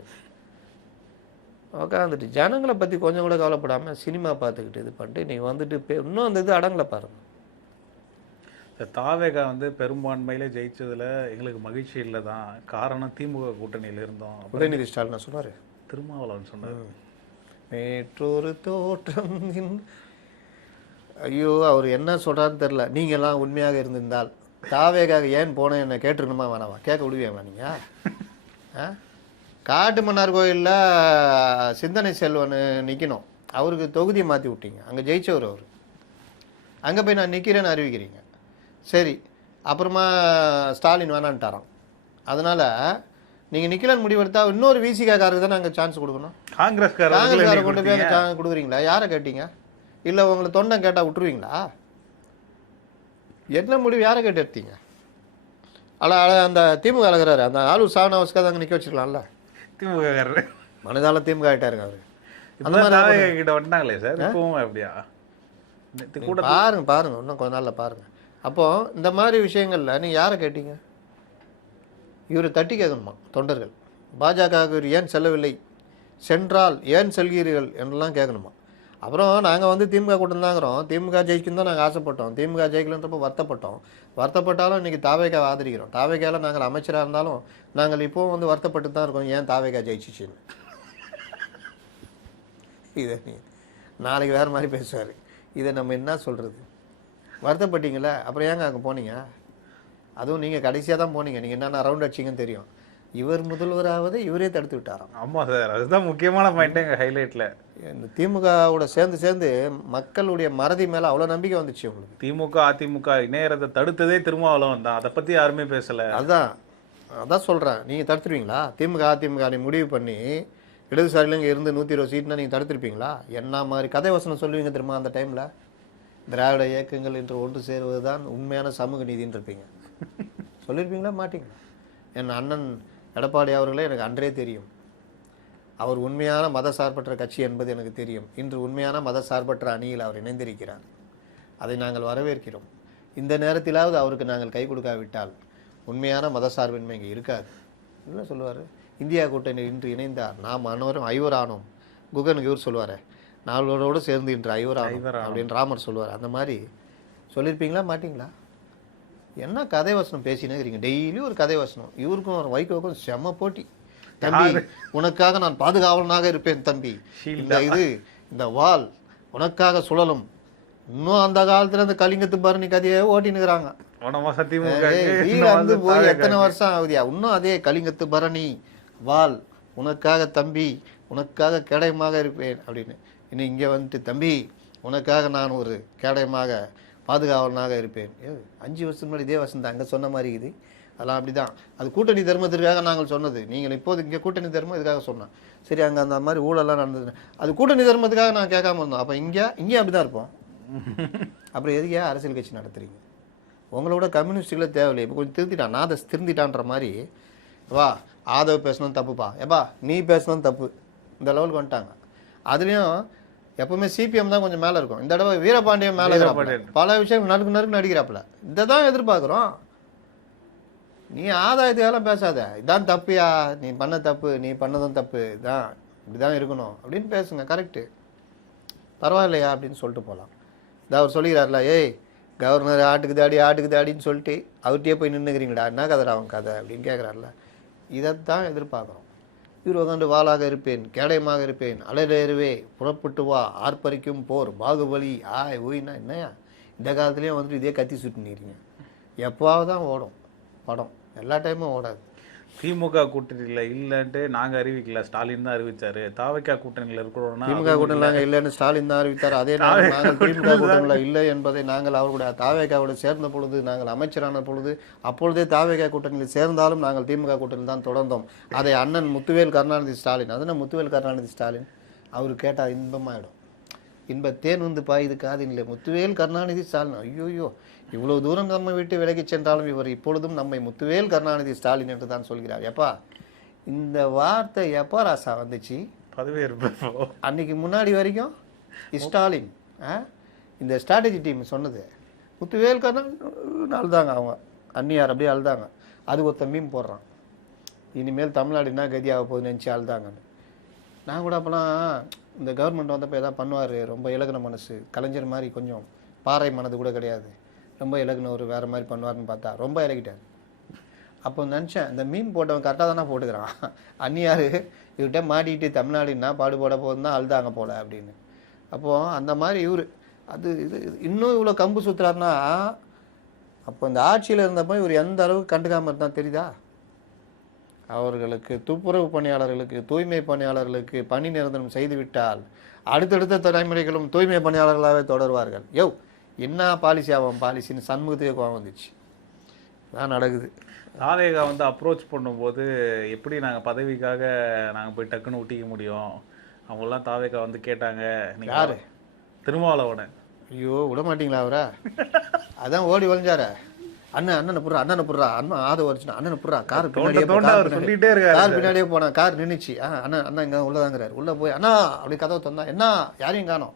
உட்காந்துட்டு ஜனங்களை பற்றி கொஞ்சம் கூட கவலைப்படாமல் சினிமா பார்த்துக்கிட்டு இது பண்ணிட்டு நீங்கள் இன்னும் அந்த இது அடங்கலை பாருங்கள். தாவேகா பெரும்பான்மையிலே ஜெயிச்சதில் எங்களுக்கு மகிழ்ச்சி இல்லை தான். காரணம் திமுக கூட்டணியில் இருந்தோம். உதயநிதி ஸ்டாலின் சொன்னார், திருமாவளவன் சொன்னார். மேற்றொரு தோற்றம். ஐயோ, அவர் என்ன சொல்கிறான்னு தெரில. நீங்கள்லாம் உண்மையாக இருந்திருந்தால் தாவேகாக ஏன் போனேன் என்ன கேட்டுருக்கணுமா வேணாமா? கேட்க விடுவேமா நீங்கள்? காட்டு மன்னார் கோயிலில் சிந்தனை செல்வன் நிற்கணும், அவருக்கு தொகுதியை மாற்றி விட்டீங்க. அங்கே ஜெயிச்சவர் அவர். அங்கே போய் நான் நிற்கிறேன்னு அறிவிக்கிறீங்க. சரி, அப்புறமா ஸ்டாலின் வேணான்ட்டாராம். அதனால் நீங்கள் நிற்கலன்னு முடிவெடுத்தா இன்னொரு விசிகாக்காரருக்கு தான் நாங்கள் சான்ஸ் கொடுக்கணும். காங்கிரஸ்காரரை கொண்டு போய் அந்த சான்ஸ் கொடுக்குறீங்களா? யாரை கேட்டீங்க? இல்லை உங்களை தொண்டன் கேட்டால் விட்டுருவீங்களா? என்ன முடிவு யாரை கேட்டு எடுத்தீங்க? அந்த திமுக அழகிறாரு, அந்த ஆளூர் சாவனவஸ்காக அங்கே நிற்க வச்சுக்கலாம்ல. திமுக மனதால திமுக ஆகிட்டாருங்க அவர். அந்த மாதிரி கிட்ட வந்தாங்களே சார், இப்பவும் அப்படியா? பாருங்க இன்னும் கொஞ்ச நாளில் பாருங்கள். அப்போது இந்த மாதிரி விஷயங்களில் நீங்கள் யாரை கேட்டீங்க? இவரை தட்டி கேட்கணுமா தொண்டர்கள்? பாஜக ஏன் செல்லவில்லை, சென்றால் ஏன் செல்கிறீர்கள் என்றெல்லாம் கேட்கணுமா? அப்புறம் நாங்கள் திமுக கூட்டம் தாங்கிறோம், திமுக ஜெயிக்குன்னு தான் நாங்கள் ஆசைப்பட்டோம், திமுக ஜெயிக்கலன்றப்போ வருத்தப்பட்டாலும் இன்றைக்கி தாவேகாவை ஆதரிக்கிறோம். தாவேகாவில் நாங்கள் அமைச்சராக இருந்தாலும் நாங்கள் இப்போவும் வருத்தப்பட்டு தான் இருக்கோம், ஏன் தாவேகா ஜெயிச்சிச்சின்னு. இதை நாளைக்கு வேறு மாதிரி பேசுவார். இதை நம்ம என்ன சொல்கிறது? வருத்தப்பட்டீங்களே, அப்புறம் ஏங்க அங்கே போனீங்க? அதுவும் நீங்கள் கடைசியாக தான் போனீங்க. நீங்கள் என்னென்ன ரவுண்ட் அடிச்சிங்கன்னு தெரியும். இவர் முதல்வராவது இவரே தடுத்து விட்டாராம். ஆமாம் சார், அதுதான் முக்கியமான பாயிண்ட் எங்கள் ஹைலைட்டில். இந்த திமுகவோட சேர்ந்து மக்களுடைய மறதி மேலே அவ்வளோ நம்பிக்கை வந்துச்சு உங்களுக்கு. திமுக அதிமுக இணையறதை தடுத்ததே திருமாவளவன் தான். அதை பற்றி யாருமே பேசலை. அதான் சொல்கிறேன். நீங்கள் தடுத்துருவீங்களா? திமுக அதிமுக நீ முடிவு பண்ணி இடதுசாரியில் இருந்து 120 சீட்னா நீங்கள் தடுத்துருப்பீங்களா? என்ன மாதிரி கதை வசனம் சொல்லுவீங்க தெரியுமா? அந்த டைமில் திராவிட இயக்கங்கள் என்று ஒன்று சேருவது தான் உண்மையான சமூக நீதின்னு இருப்பீங்க. சொல்லியிருப்பீங்களா? மாட்டீங்களா? என் அண்ணன் எடப்பாடி அவர்களே எனக்கு அன்றே தெரியும். அவர் உண்மையான மத சார்பற்ற கட்சி என்பது எனக்கு தெரியும். இன்று உண்மையான மத சார்பற்ற அணியில் அவர் இணைந்திருக்கிறார். அதை நாங்கள் வரவேற்கிறோம். இந்த நேரத்திலாவது அவருக்கு நாங்கள் கை கொடுக்காவிட்டால் உண்மையான மத சார்பின்மை இங்கே இருக்காது. என்ன சொல்லுவார்? இந்தியா கூட்டணி இன்று இணைந்தார், நாம் அனைவரும் ஐவரானோம். குகனுக்கு இவர் சொல்லுவார், நாளோடு சேர்ந்து இன்று ஐவரானோம் அப்படின்னு ராமர் சொல்லுவார். அந்த மாதிரி சொல்லியிருப்பீங்களா? மாட்டிங்களா? என்ன கதை வசனம் பேசினேங்கிறீங்க? டெய்லி ஒரு கதை வசனம். இவருக்கும் ஒரு வைகோவுக்கும் செம்ம போட்டி. தம்பி உனக்காக நான் பாதுகாவலனாக இருப்பேன் தம்பி, இந்த வால் உனக்காக சுழலும். இன்னும் அந்த காலத்துல அந்த கலிங்கத்து பரணி கதையே ஓட்டினுக்கிறாங்க. போய் எத்தனை வருஷம் ஆகுதியா? இன்னும் அதே கலிங்கத்து பரணி வால் உனக்காக தம்பி, உனக்காக கேடயமாக இருப்பேன் அப்படின்னு. இன்னும் இங்கே தம்பி உனக்காக நான் ஒரு கேடயமாக பாதுகாவலனாக இருப்பேன். 5 வருஷத்துக்கு முன்னாடி இதே வசந்தா அங்கே சொன்ன மாதிரி இது. அதெல்லாம் அப்படி தான். அது கூட்டணி தர்மத்திற்காக நாங்கள் சொன்னது. நீங்கள் இப்போது இங்கே கூட்டணி தர்மம் இதுக்காக சொன்னோம். சரி, அங்கே அந்த மாதிரி ஊழலாம் நடந்தது, அது கூட்டணி தர்மத்துக்காக நான் கேட்காம இருந்தோம். அப்போ இங்கே அப்படி தான் இருப்போம். அப்புறம் எதுக்கே அரசியல் கட்சி நடத்துறீங்க? உங்களோட கம்யூனிஸ்டுகளே தேவையில்லை. இப்போ கொஞ்சம் திருந்திட்டான், நாதஸ் திருந்திட்டான்ற மாதிரி. வா ஆதவ் பேசணும் தப்புப்பா, ஏப்பா நீ பேசணும் தப்பு, இந்த லெவலுக்கு வந்துட்டாங்க. அதுலேயும் எப்பவுமே சிபிஎம் தான் கொஞ்சம் மேலே இருக்கும். இந்த தடவை வீரபாண்டியன் மேலே இருக்கிறாப்புல. பல விஷயம் நறுக்கு நடிக்கிறாப்புல. இதை தான் எதிர்பார்க்குறோம். நீ ஆதாயத்துக்கெல்லாம் பேசாத, இதான் தப்புயா, நீ பண்ண தப்பு, நீ பண்ணதும் தப்பு, இதான் இப்படிதான் இருக்கணும் அப்படின்னு பேசுங்க. கரெக்டு, பரவாயில்லையா அப்படின்னு சொல்லிட்டு போகலாம். இதான் அவர் சொல்லிக்கிறார்ல, ஏய் கவர்னர் ஆட்டுக்கு தாடின்னு சொல்லிட்டு அவர்கிட்டயே போய் நின்றுக்கிறீங்களா, என்ன கதை அவன் கதை அப்படின்னு கேட்குறாருல. இதைத்தான் எதிர்பார்க்குறோம். இவர் உட்காந்து வாளாக இருப்பேன், கேடயமாக இருப்பேன், அலையிலேறுவே, புறப்பட்டு வா, ஆர்ப்பரிக்கும் போர், பாகுபலி, ஆய் ஊயினா என்னையா இந்த காலத்துலேயும் வந்துட்டு இதே கத்தி சுட்டுனீங்க. எப்போவாவது தான் ஓடும் படம், எல்லா டைமும் ஓடாது. திமுக கூட்டணியில் இல்லைன்ட்டு நாங்கள் அறிவிக்கல, ஸ்டாலின் தான் அறிவிச்சாரு. தாவைக்கா கூட்டணியில் இருக்கிறோம்னா திமுக கூட்டணியில் நாங்கள் இல்லைன்னு ஸ்டாலின் தான் அறிவித்தார். அதே நாங்கள் திமுக கூட்டணியில் இல்லை என்பதை நாங்கள் அவர்களுடைய தாவேக்காவோட சேர்ந்த பொழுது, நாங்கள் அமைச்சரான பொழுது, அப்பொழுதே தாவேக்கா கூட்டணியில் சேர்ந்தாலும் நாங்கள் திமுக கூட்டணியில் தான் தொடர்ந்தோம். அதை அண்ணன் முத்துவேல் கருணாநிதி ஸ்டாலின், அதுனா முத்துவேல் கருணாநிதி ஸ்டாலின் அவர் கேட்டால் இன்பமாயிடும். இன்பத்தேன் வந்து பாயுது காதினிலே, முத்துவேல் கருணாநிதி ஸ்டாலின். ஐயோயோ, இவ்வளவு தூரம் நம்ம விட்டு விலகி சென்றாலும் இவர் இப்பொழுதும் நம்மை முத்துவேல் கருணாநிதி ஸ்டாலின் என்று தான் சொல்கிறார். எப்பா இந்த வார்த்தை எப்போ ராசா வந்துச்சு? பதவியேற்பு அன்னைக்கு முன்னாடி வரைக்கும் ஸ்டாலின் இந்த ஸ்ட்ராட்டஜி டீம் சொன்னது முத்துவேல் கருணாநிதி அழுதாங்க. அவங்க அந்நியார் அப்படியே அழுதாங்க. அது ஒருத்த மீம் போடுறான், இனிமேல் தமிழ்நாடுனா கதியாக போகுது நினச்சி அழுதாங்கன்னு. நான் கூட அப்போலாம் இந்த கவர்மெண்ட் வந்தப்போ எதாவது பண்ணுவார், ரொம்ப இலகுன மனசு, கலைஞர் மாதிரி கொஞ்சம் பாறை மனது கூட கிடையாது, ரொம்ப இலகுன ஒரு வேறு மாதிரி பண்ணுவார்னு பார்த்தா ரொம்ப இலகிட்டார். அப்போ நினச்சேன், இந்த மீன் போட்டவன் கரெக்டாக தானே போட்டுக்கிறான், அந்நியார் இவர்கிட்ட மாட்டிக்கிட்டு தமிழ்நாடுன்னா பாடுபட போதும் தான் அழுதாங்க போல அப்படின்னு. அப்போது அந்த மாதிரி இவர் அது இது இன்னும் இவ்வளோ கம்பு சுற்றுறாருன்னா, அப்போ இந்த ஆட்சியில் இருந்தப்போ இவர் எந்த அளவுக்கு கண்டுக்காமல் இருந்தால் தெரியுதா? அவர்களுக்கு துப்புரவு பணியாளர்களுக்கு, தூய்மை பணியாளர்களுக்கு பணி நிரந்தரம் செய்துவிட்டால் அடுத்தடுத்த தலைமுறைகளும் தூய்மை பணியாளர்களாகவே தொடர்வார்கள். என்ன பாலிசி ஆகும் பாலிசின்னு சண்முகத்துக்கு கோவம் வந்துச்சு. தான் நடக்குது. தாவேகா வந்து அப்ரோச் பண்ணும்போது எப்படி நாங்கள் பதவிக்காக நாங்கள் போய் டக்குன்னு ஒட்டிக்க முடியும்? அவங்களாம் தாவேகா வந்து கேட்டாங்க. யாரு? திருமாவளவன். ஐயோ, விட மாட்டீங்களா அவரை? அதான் ஓடி வளைஞ்சார, அண்ணனை புடுறா, அண்ணன் ஆதவ வச்சுனா அண்ணனை புடுறா, கார் பின்னாடியே போனா, கார் நின்றுச்சு. அண்ணன் இங்கே உள்ளதாங்கிறாரு. உள்ளே போய் அண்ணா அப்படி கதவை தந்தா, என்ன யாரையும் காணோம்,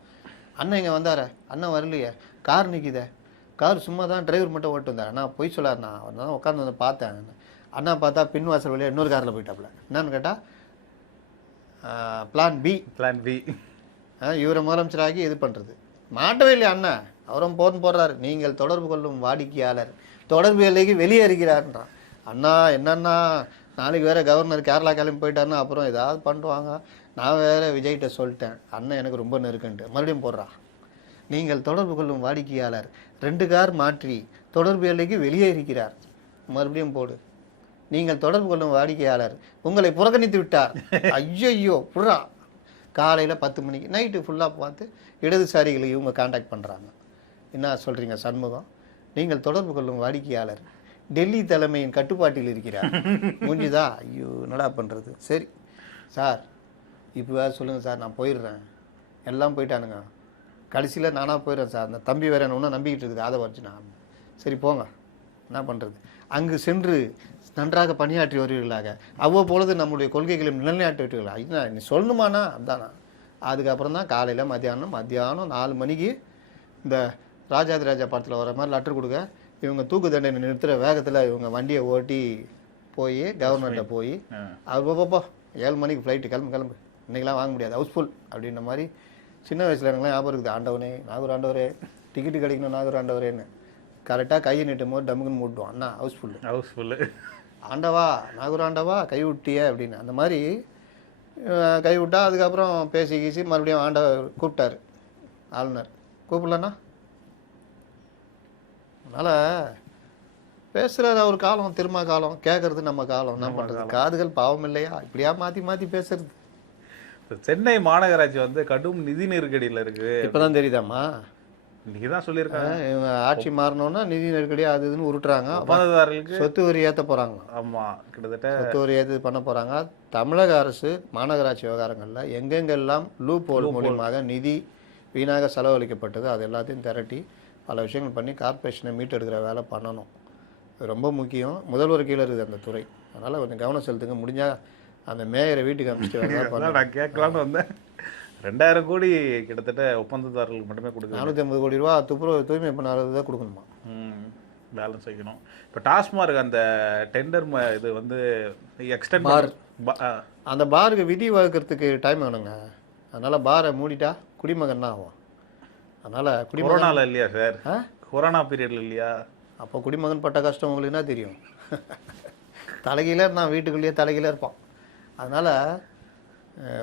அண்ணன் இங்கே வந்தார, அண்ணன் வரலையே, கார் நிற்கிதே, கார் சும்மா தான், டிரைவர் மட்டும் ஓட்டு வந்தார். அண்ணா போய் சொல்லாருண்ணா, அவர் தான் உட்காந்து வந்து பார்த்தேன். அண்ணா பார்த்தா பின் வாசல் வழியாக இன்னொரு காரில் போயிட்டாப்புல. என்னன்னு கேட்டால் பிளான் பி. இவரை முதலமைச்சராகி இது பண்ணுறது மாட்டவே இல்லையா அண்ணன்? அவரும் போடுறாரு, நீங்கள் தொடர்பு கொள்ளும் வாடிக்கையாளர் தொடர்பு எல்லைக்கு வெளியே இருக்கிறாருன்றான். அண்ணா என்னன்னா, நாளைக்கு வேறு கவர்னர் கேரளா கிளம்பி போயிட்டாருன்னா அப்புறம் ஏதாவது பண்ணுவாங்க, நான் வேறு விஜய்கிட்ட சொல்லிட்டேன், அண்ணன் எனக்கு ரொம்ப நெருக்கன்ட்டு. மறுபடியும் போடுறான், நீங்கள் தொடர்பு கொள்ளும் வாடிக்கையாளர் 2 கார் மாற்றி தொடர்பு எல்லைக்கு வெளியே இருக்கிறார். மறுபடியும் போடு, நீங்கள் தொடர்பு கொள்ளும் வாடிக்கையாளர் உங்களை புறக்கணித்து விட்டார். ஐயோ புறா, காலையில் 10 மணிக்கு நைட்டு ஃபுல்லாக பார்த்து இடதுசாரிகளை இவங்க காண்டாக்ட் பண்ணுறாங்க. என்ன சொல்கிறீங்க சண்முகம்? நீங்கள் தொடர்பு கொள்ளும் வாடிக்கையாளர் டெல்லி தலைமையின் கட்டுப்பாட்டில் இருக்கிறார். முடிஞ்சுதா? ஐயோ என்னடா பண்ணுறது? சரி சார், இப்போ வேறு சொல்லுங்கள் சார், நான் போயிடுறேன். எல்லாம் போயிட்டானுங்க, கடைசியில் நானாக போயிடுறேன் சார், அந்த தம்பி வேறு ஒன்றும் நம்பிக்கிட்டு இருக்குது, அதை வச்சுனா. சரி போங்க, என்ன பண்ணுறது? அங்கு சென்று நன்றாக பணியாற்றி வருவீர்களாக, அவ்வப்பொழுது நம்முடைய கொள்கைகளை நிலைநாட்டுவீர்களா? என்ன நீ சொல்லணுமாண்ணா? அதுதானா? அதுக்கப்புறம் தான் காலையில் மத்தியானம் 4 மணிக்கு இந்த ராஜாதிராஜா படத்தில் வர மாதிரி லெட்டர் கொடுக்க, இவங்க தூக்கு தண்டனை நிறுத்துகிற வேகத்தில் இவங்க வண்டியை ஓட்டி போய் கவர்மெண்ட்டை போய் அப்பப்போ 7 மணிக்கு ஃப்ளைட்டு கிளம்பு, இன்றைக்கெலாம் வாங்க முடியாது, ஹவுஸ்ஃபுல் அப்படின்ற மாதிரி. சின்ன வயசில் எனக்குலாம் ஞாபகம் இருக்குது, ஆண்டவனே நாகூர் ஆண்டவரே, டிக்கெட்டு கிடைக்கணும் நாகூர் ஆண்டவரேன்னு கரெக்டாக கையை நீட்டும் போது டம்முக்குன்னு மூட்டுவோம், அண்ணா ஹவுஸ்ஃபுல்லு, ஆண்டவா நாகூர் ஆண்டவா கை விட்டிய அப்படின்னு. அந்த மாதிரி கை விட்டா அதுக்கப்புறம் பேசி கீசி மறுபடியும் ஆண்டவர் கூப்பிட்டாரு, ஆளுநர் கூப்பிடலண்ணா. அதனால் பேசுகிற ஒரு காலம் திரும்ப காலம், கேட்கறது நம்ம காலம், என்ன பண்ணுறது? காதுகள் பாவம் இல்லையா? இப்படியா மாற்றி பேசுறது. சென்னை மாநகராட்சி வந்து கடும் நிதி நெருக்கடியில் இருக்குது. இப்போதான் தெரியுதாம்மா? இன்னைக்கு தான் சொல்லியிருக்காங்க, இவங்க ஆட்சி மாறினோன்னா நிதி நெருக்கடி அது இதுன்னு உருட்டுறாங்க. ஒப்பந்ததாரர்களுக்கு சொத்து வரி ஏற்ற போகிறாங்க. ஆமாம், கிட்டத்தட்ட சொத்து வரி ஏற்று பண்ண போகிறாங்க. தமிழக அரசு மாநகராட்சி விவகாரங்களில் எங்கெங்கெல்லாம் லூப் ஹோல் மூலியமாக நிதி வீணாக செலவழிக்கப்பட்டது அது எல்லாத்தையும் திரட்டி பல விஷயங்கள் பண்ணி கார்பரேஷனை மீட்டெடுக்கிற வேலை பண்ணணும். இது ரொம்ப முக்கியம். முதல்வர் கீழே இருக்குது அந்த துறை, அதனால் கொஞ்சம் கவனம் செலுத்துங்க. முடிஞ்சால் அந்த மேயரை வீட்டுக்கு அனுப்பிச்சிட்டு வரதா அதான் நான் கேட்கலான்னு வந்தேன். 2000 கோடி கிட்டத்தட்ட ஒப்பந்ததாரர்களுக்கு மட்டுமே கொடுக்குது. 450 கோடி ரூபா துப்புரவு தூய்மை பண்ணாதது தான் கொடுக்கணுமா? பேலன்ஸ் வைக்கணும். இப்போ டாஸ்மார்க் அந்த டெண்டர் இது வந்து எக்ஸ்டெண்ட் அந்த பாருக்கு விதி வகுக்கிறதுக்கு டைம் வேணுங்க. அதனால் பாரை மூடிட்டா குடிமகன் தான் ஆகும். அதனால் கொரோனாவில் இல்லையா சார்? கொரோனா பீரியடில் இல்லையா? அப்போ குடிமகன் பட்ட கஷ்டம் உங்களுக்கு என்ன தெரியும்? தலைகீழே இருந்தான், வீட்டுக்குள்ளேயே தலைகீழே இருப்பான். அதனால்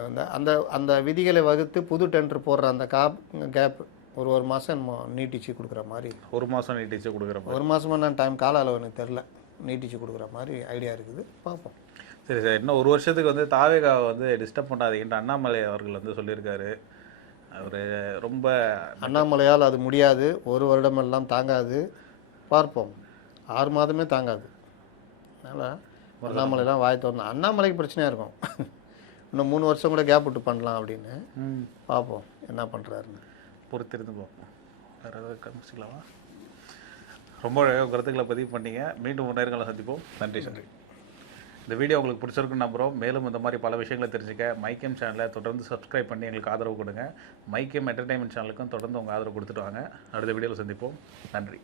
அந்த அந்த அந்த விதிகளை வகுத்து புது டெண்டர் போடுற அந்த கேப் ஒரு மாதம் நீட்டிச்சு கொடுக்குற மாதிரி. 1 மாதம் நீட்டிச்சு கொடுக்குற மாதிரி. 1 மாதமாக நான் டைம் கால அளவு எனக்கு தெரில. நீட்டிச்சு கொடுக்குற மாதிரி ஐடியா இருக்குது, பார்ப்போம். சரி சார், இன்னும் 1 வருஷத்துக்கு வந்து தாவேகாவை வந்து டிஸ்டர்ப் பண்ணாதீங்கன்னு அண்ணாமலை அவர்கள் வந்து சொல்லியிருக்காரு. அவர் ரொம்ப அண்ணாமலையால் அது முடியாது, 1 வருடமெல்லாம் தாங்காது, பார்ப்போம். 6 மாதமே தாங்காது. அதனால் அண்ணாமலைலாம் வாய் திறந்தோம். அண்ணாமலைக்கு பிரச்சனையாக இருக்கும். இன்னும் 3 வருஷம் கூட கேப் விட்டு பண்ணலாம் அப்படின்னு பார்ப்போம் என்ன பண்ணுறாருன்னு. பொறுத்திருந்து பார்ப்போம். வேறு ஏதாவது கமிச்சிக்கலாமா? ரொம்ப கருத்துக்களை பதிவு பண்ணீங்க. மீண்டும் நேர்களை சந்திப்போம். நன்றி சார். இந்த வீடியோ உங்களுக்கு பிடிச்சிருக்குன்னு நம்புகிறோம். மேலும் இந்த மாதிரி பல விஷயங்களை தெரிஞ்சுக்க மைக்கேம் சேனலை தொடர்ந்து சப்ஸ்கிரைப் பண்ணி எங்களுக்கு ஆதரவு கொடுங்க. மைக்கேம் என்டர்டைன்மெண்ட் சேனலுக்கும் தொடர்ந்து உங்கள் ஆதரவு கொடுத்துட்டு வாங்க. அடுத்த வீடியோவில் சந்திப்போம். நன்றி.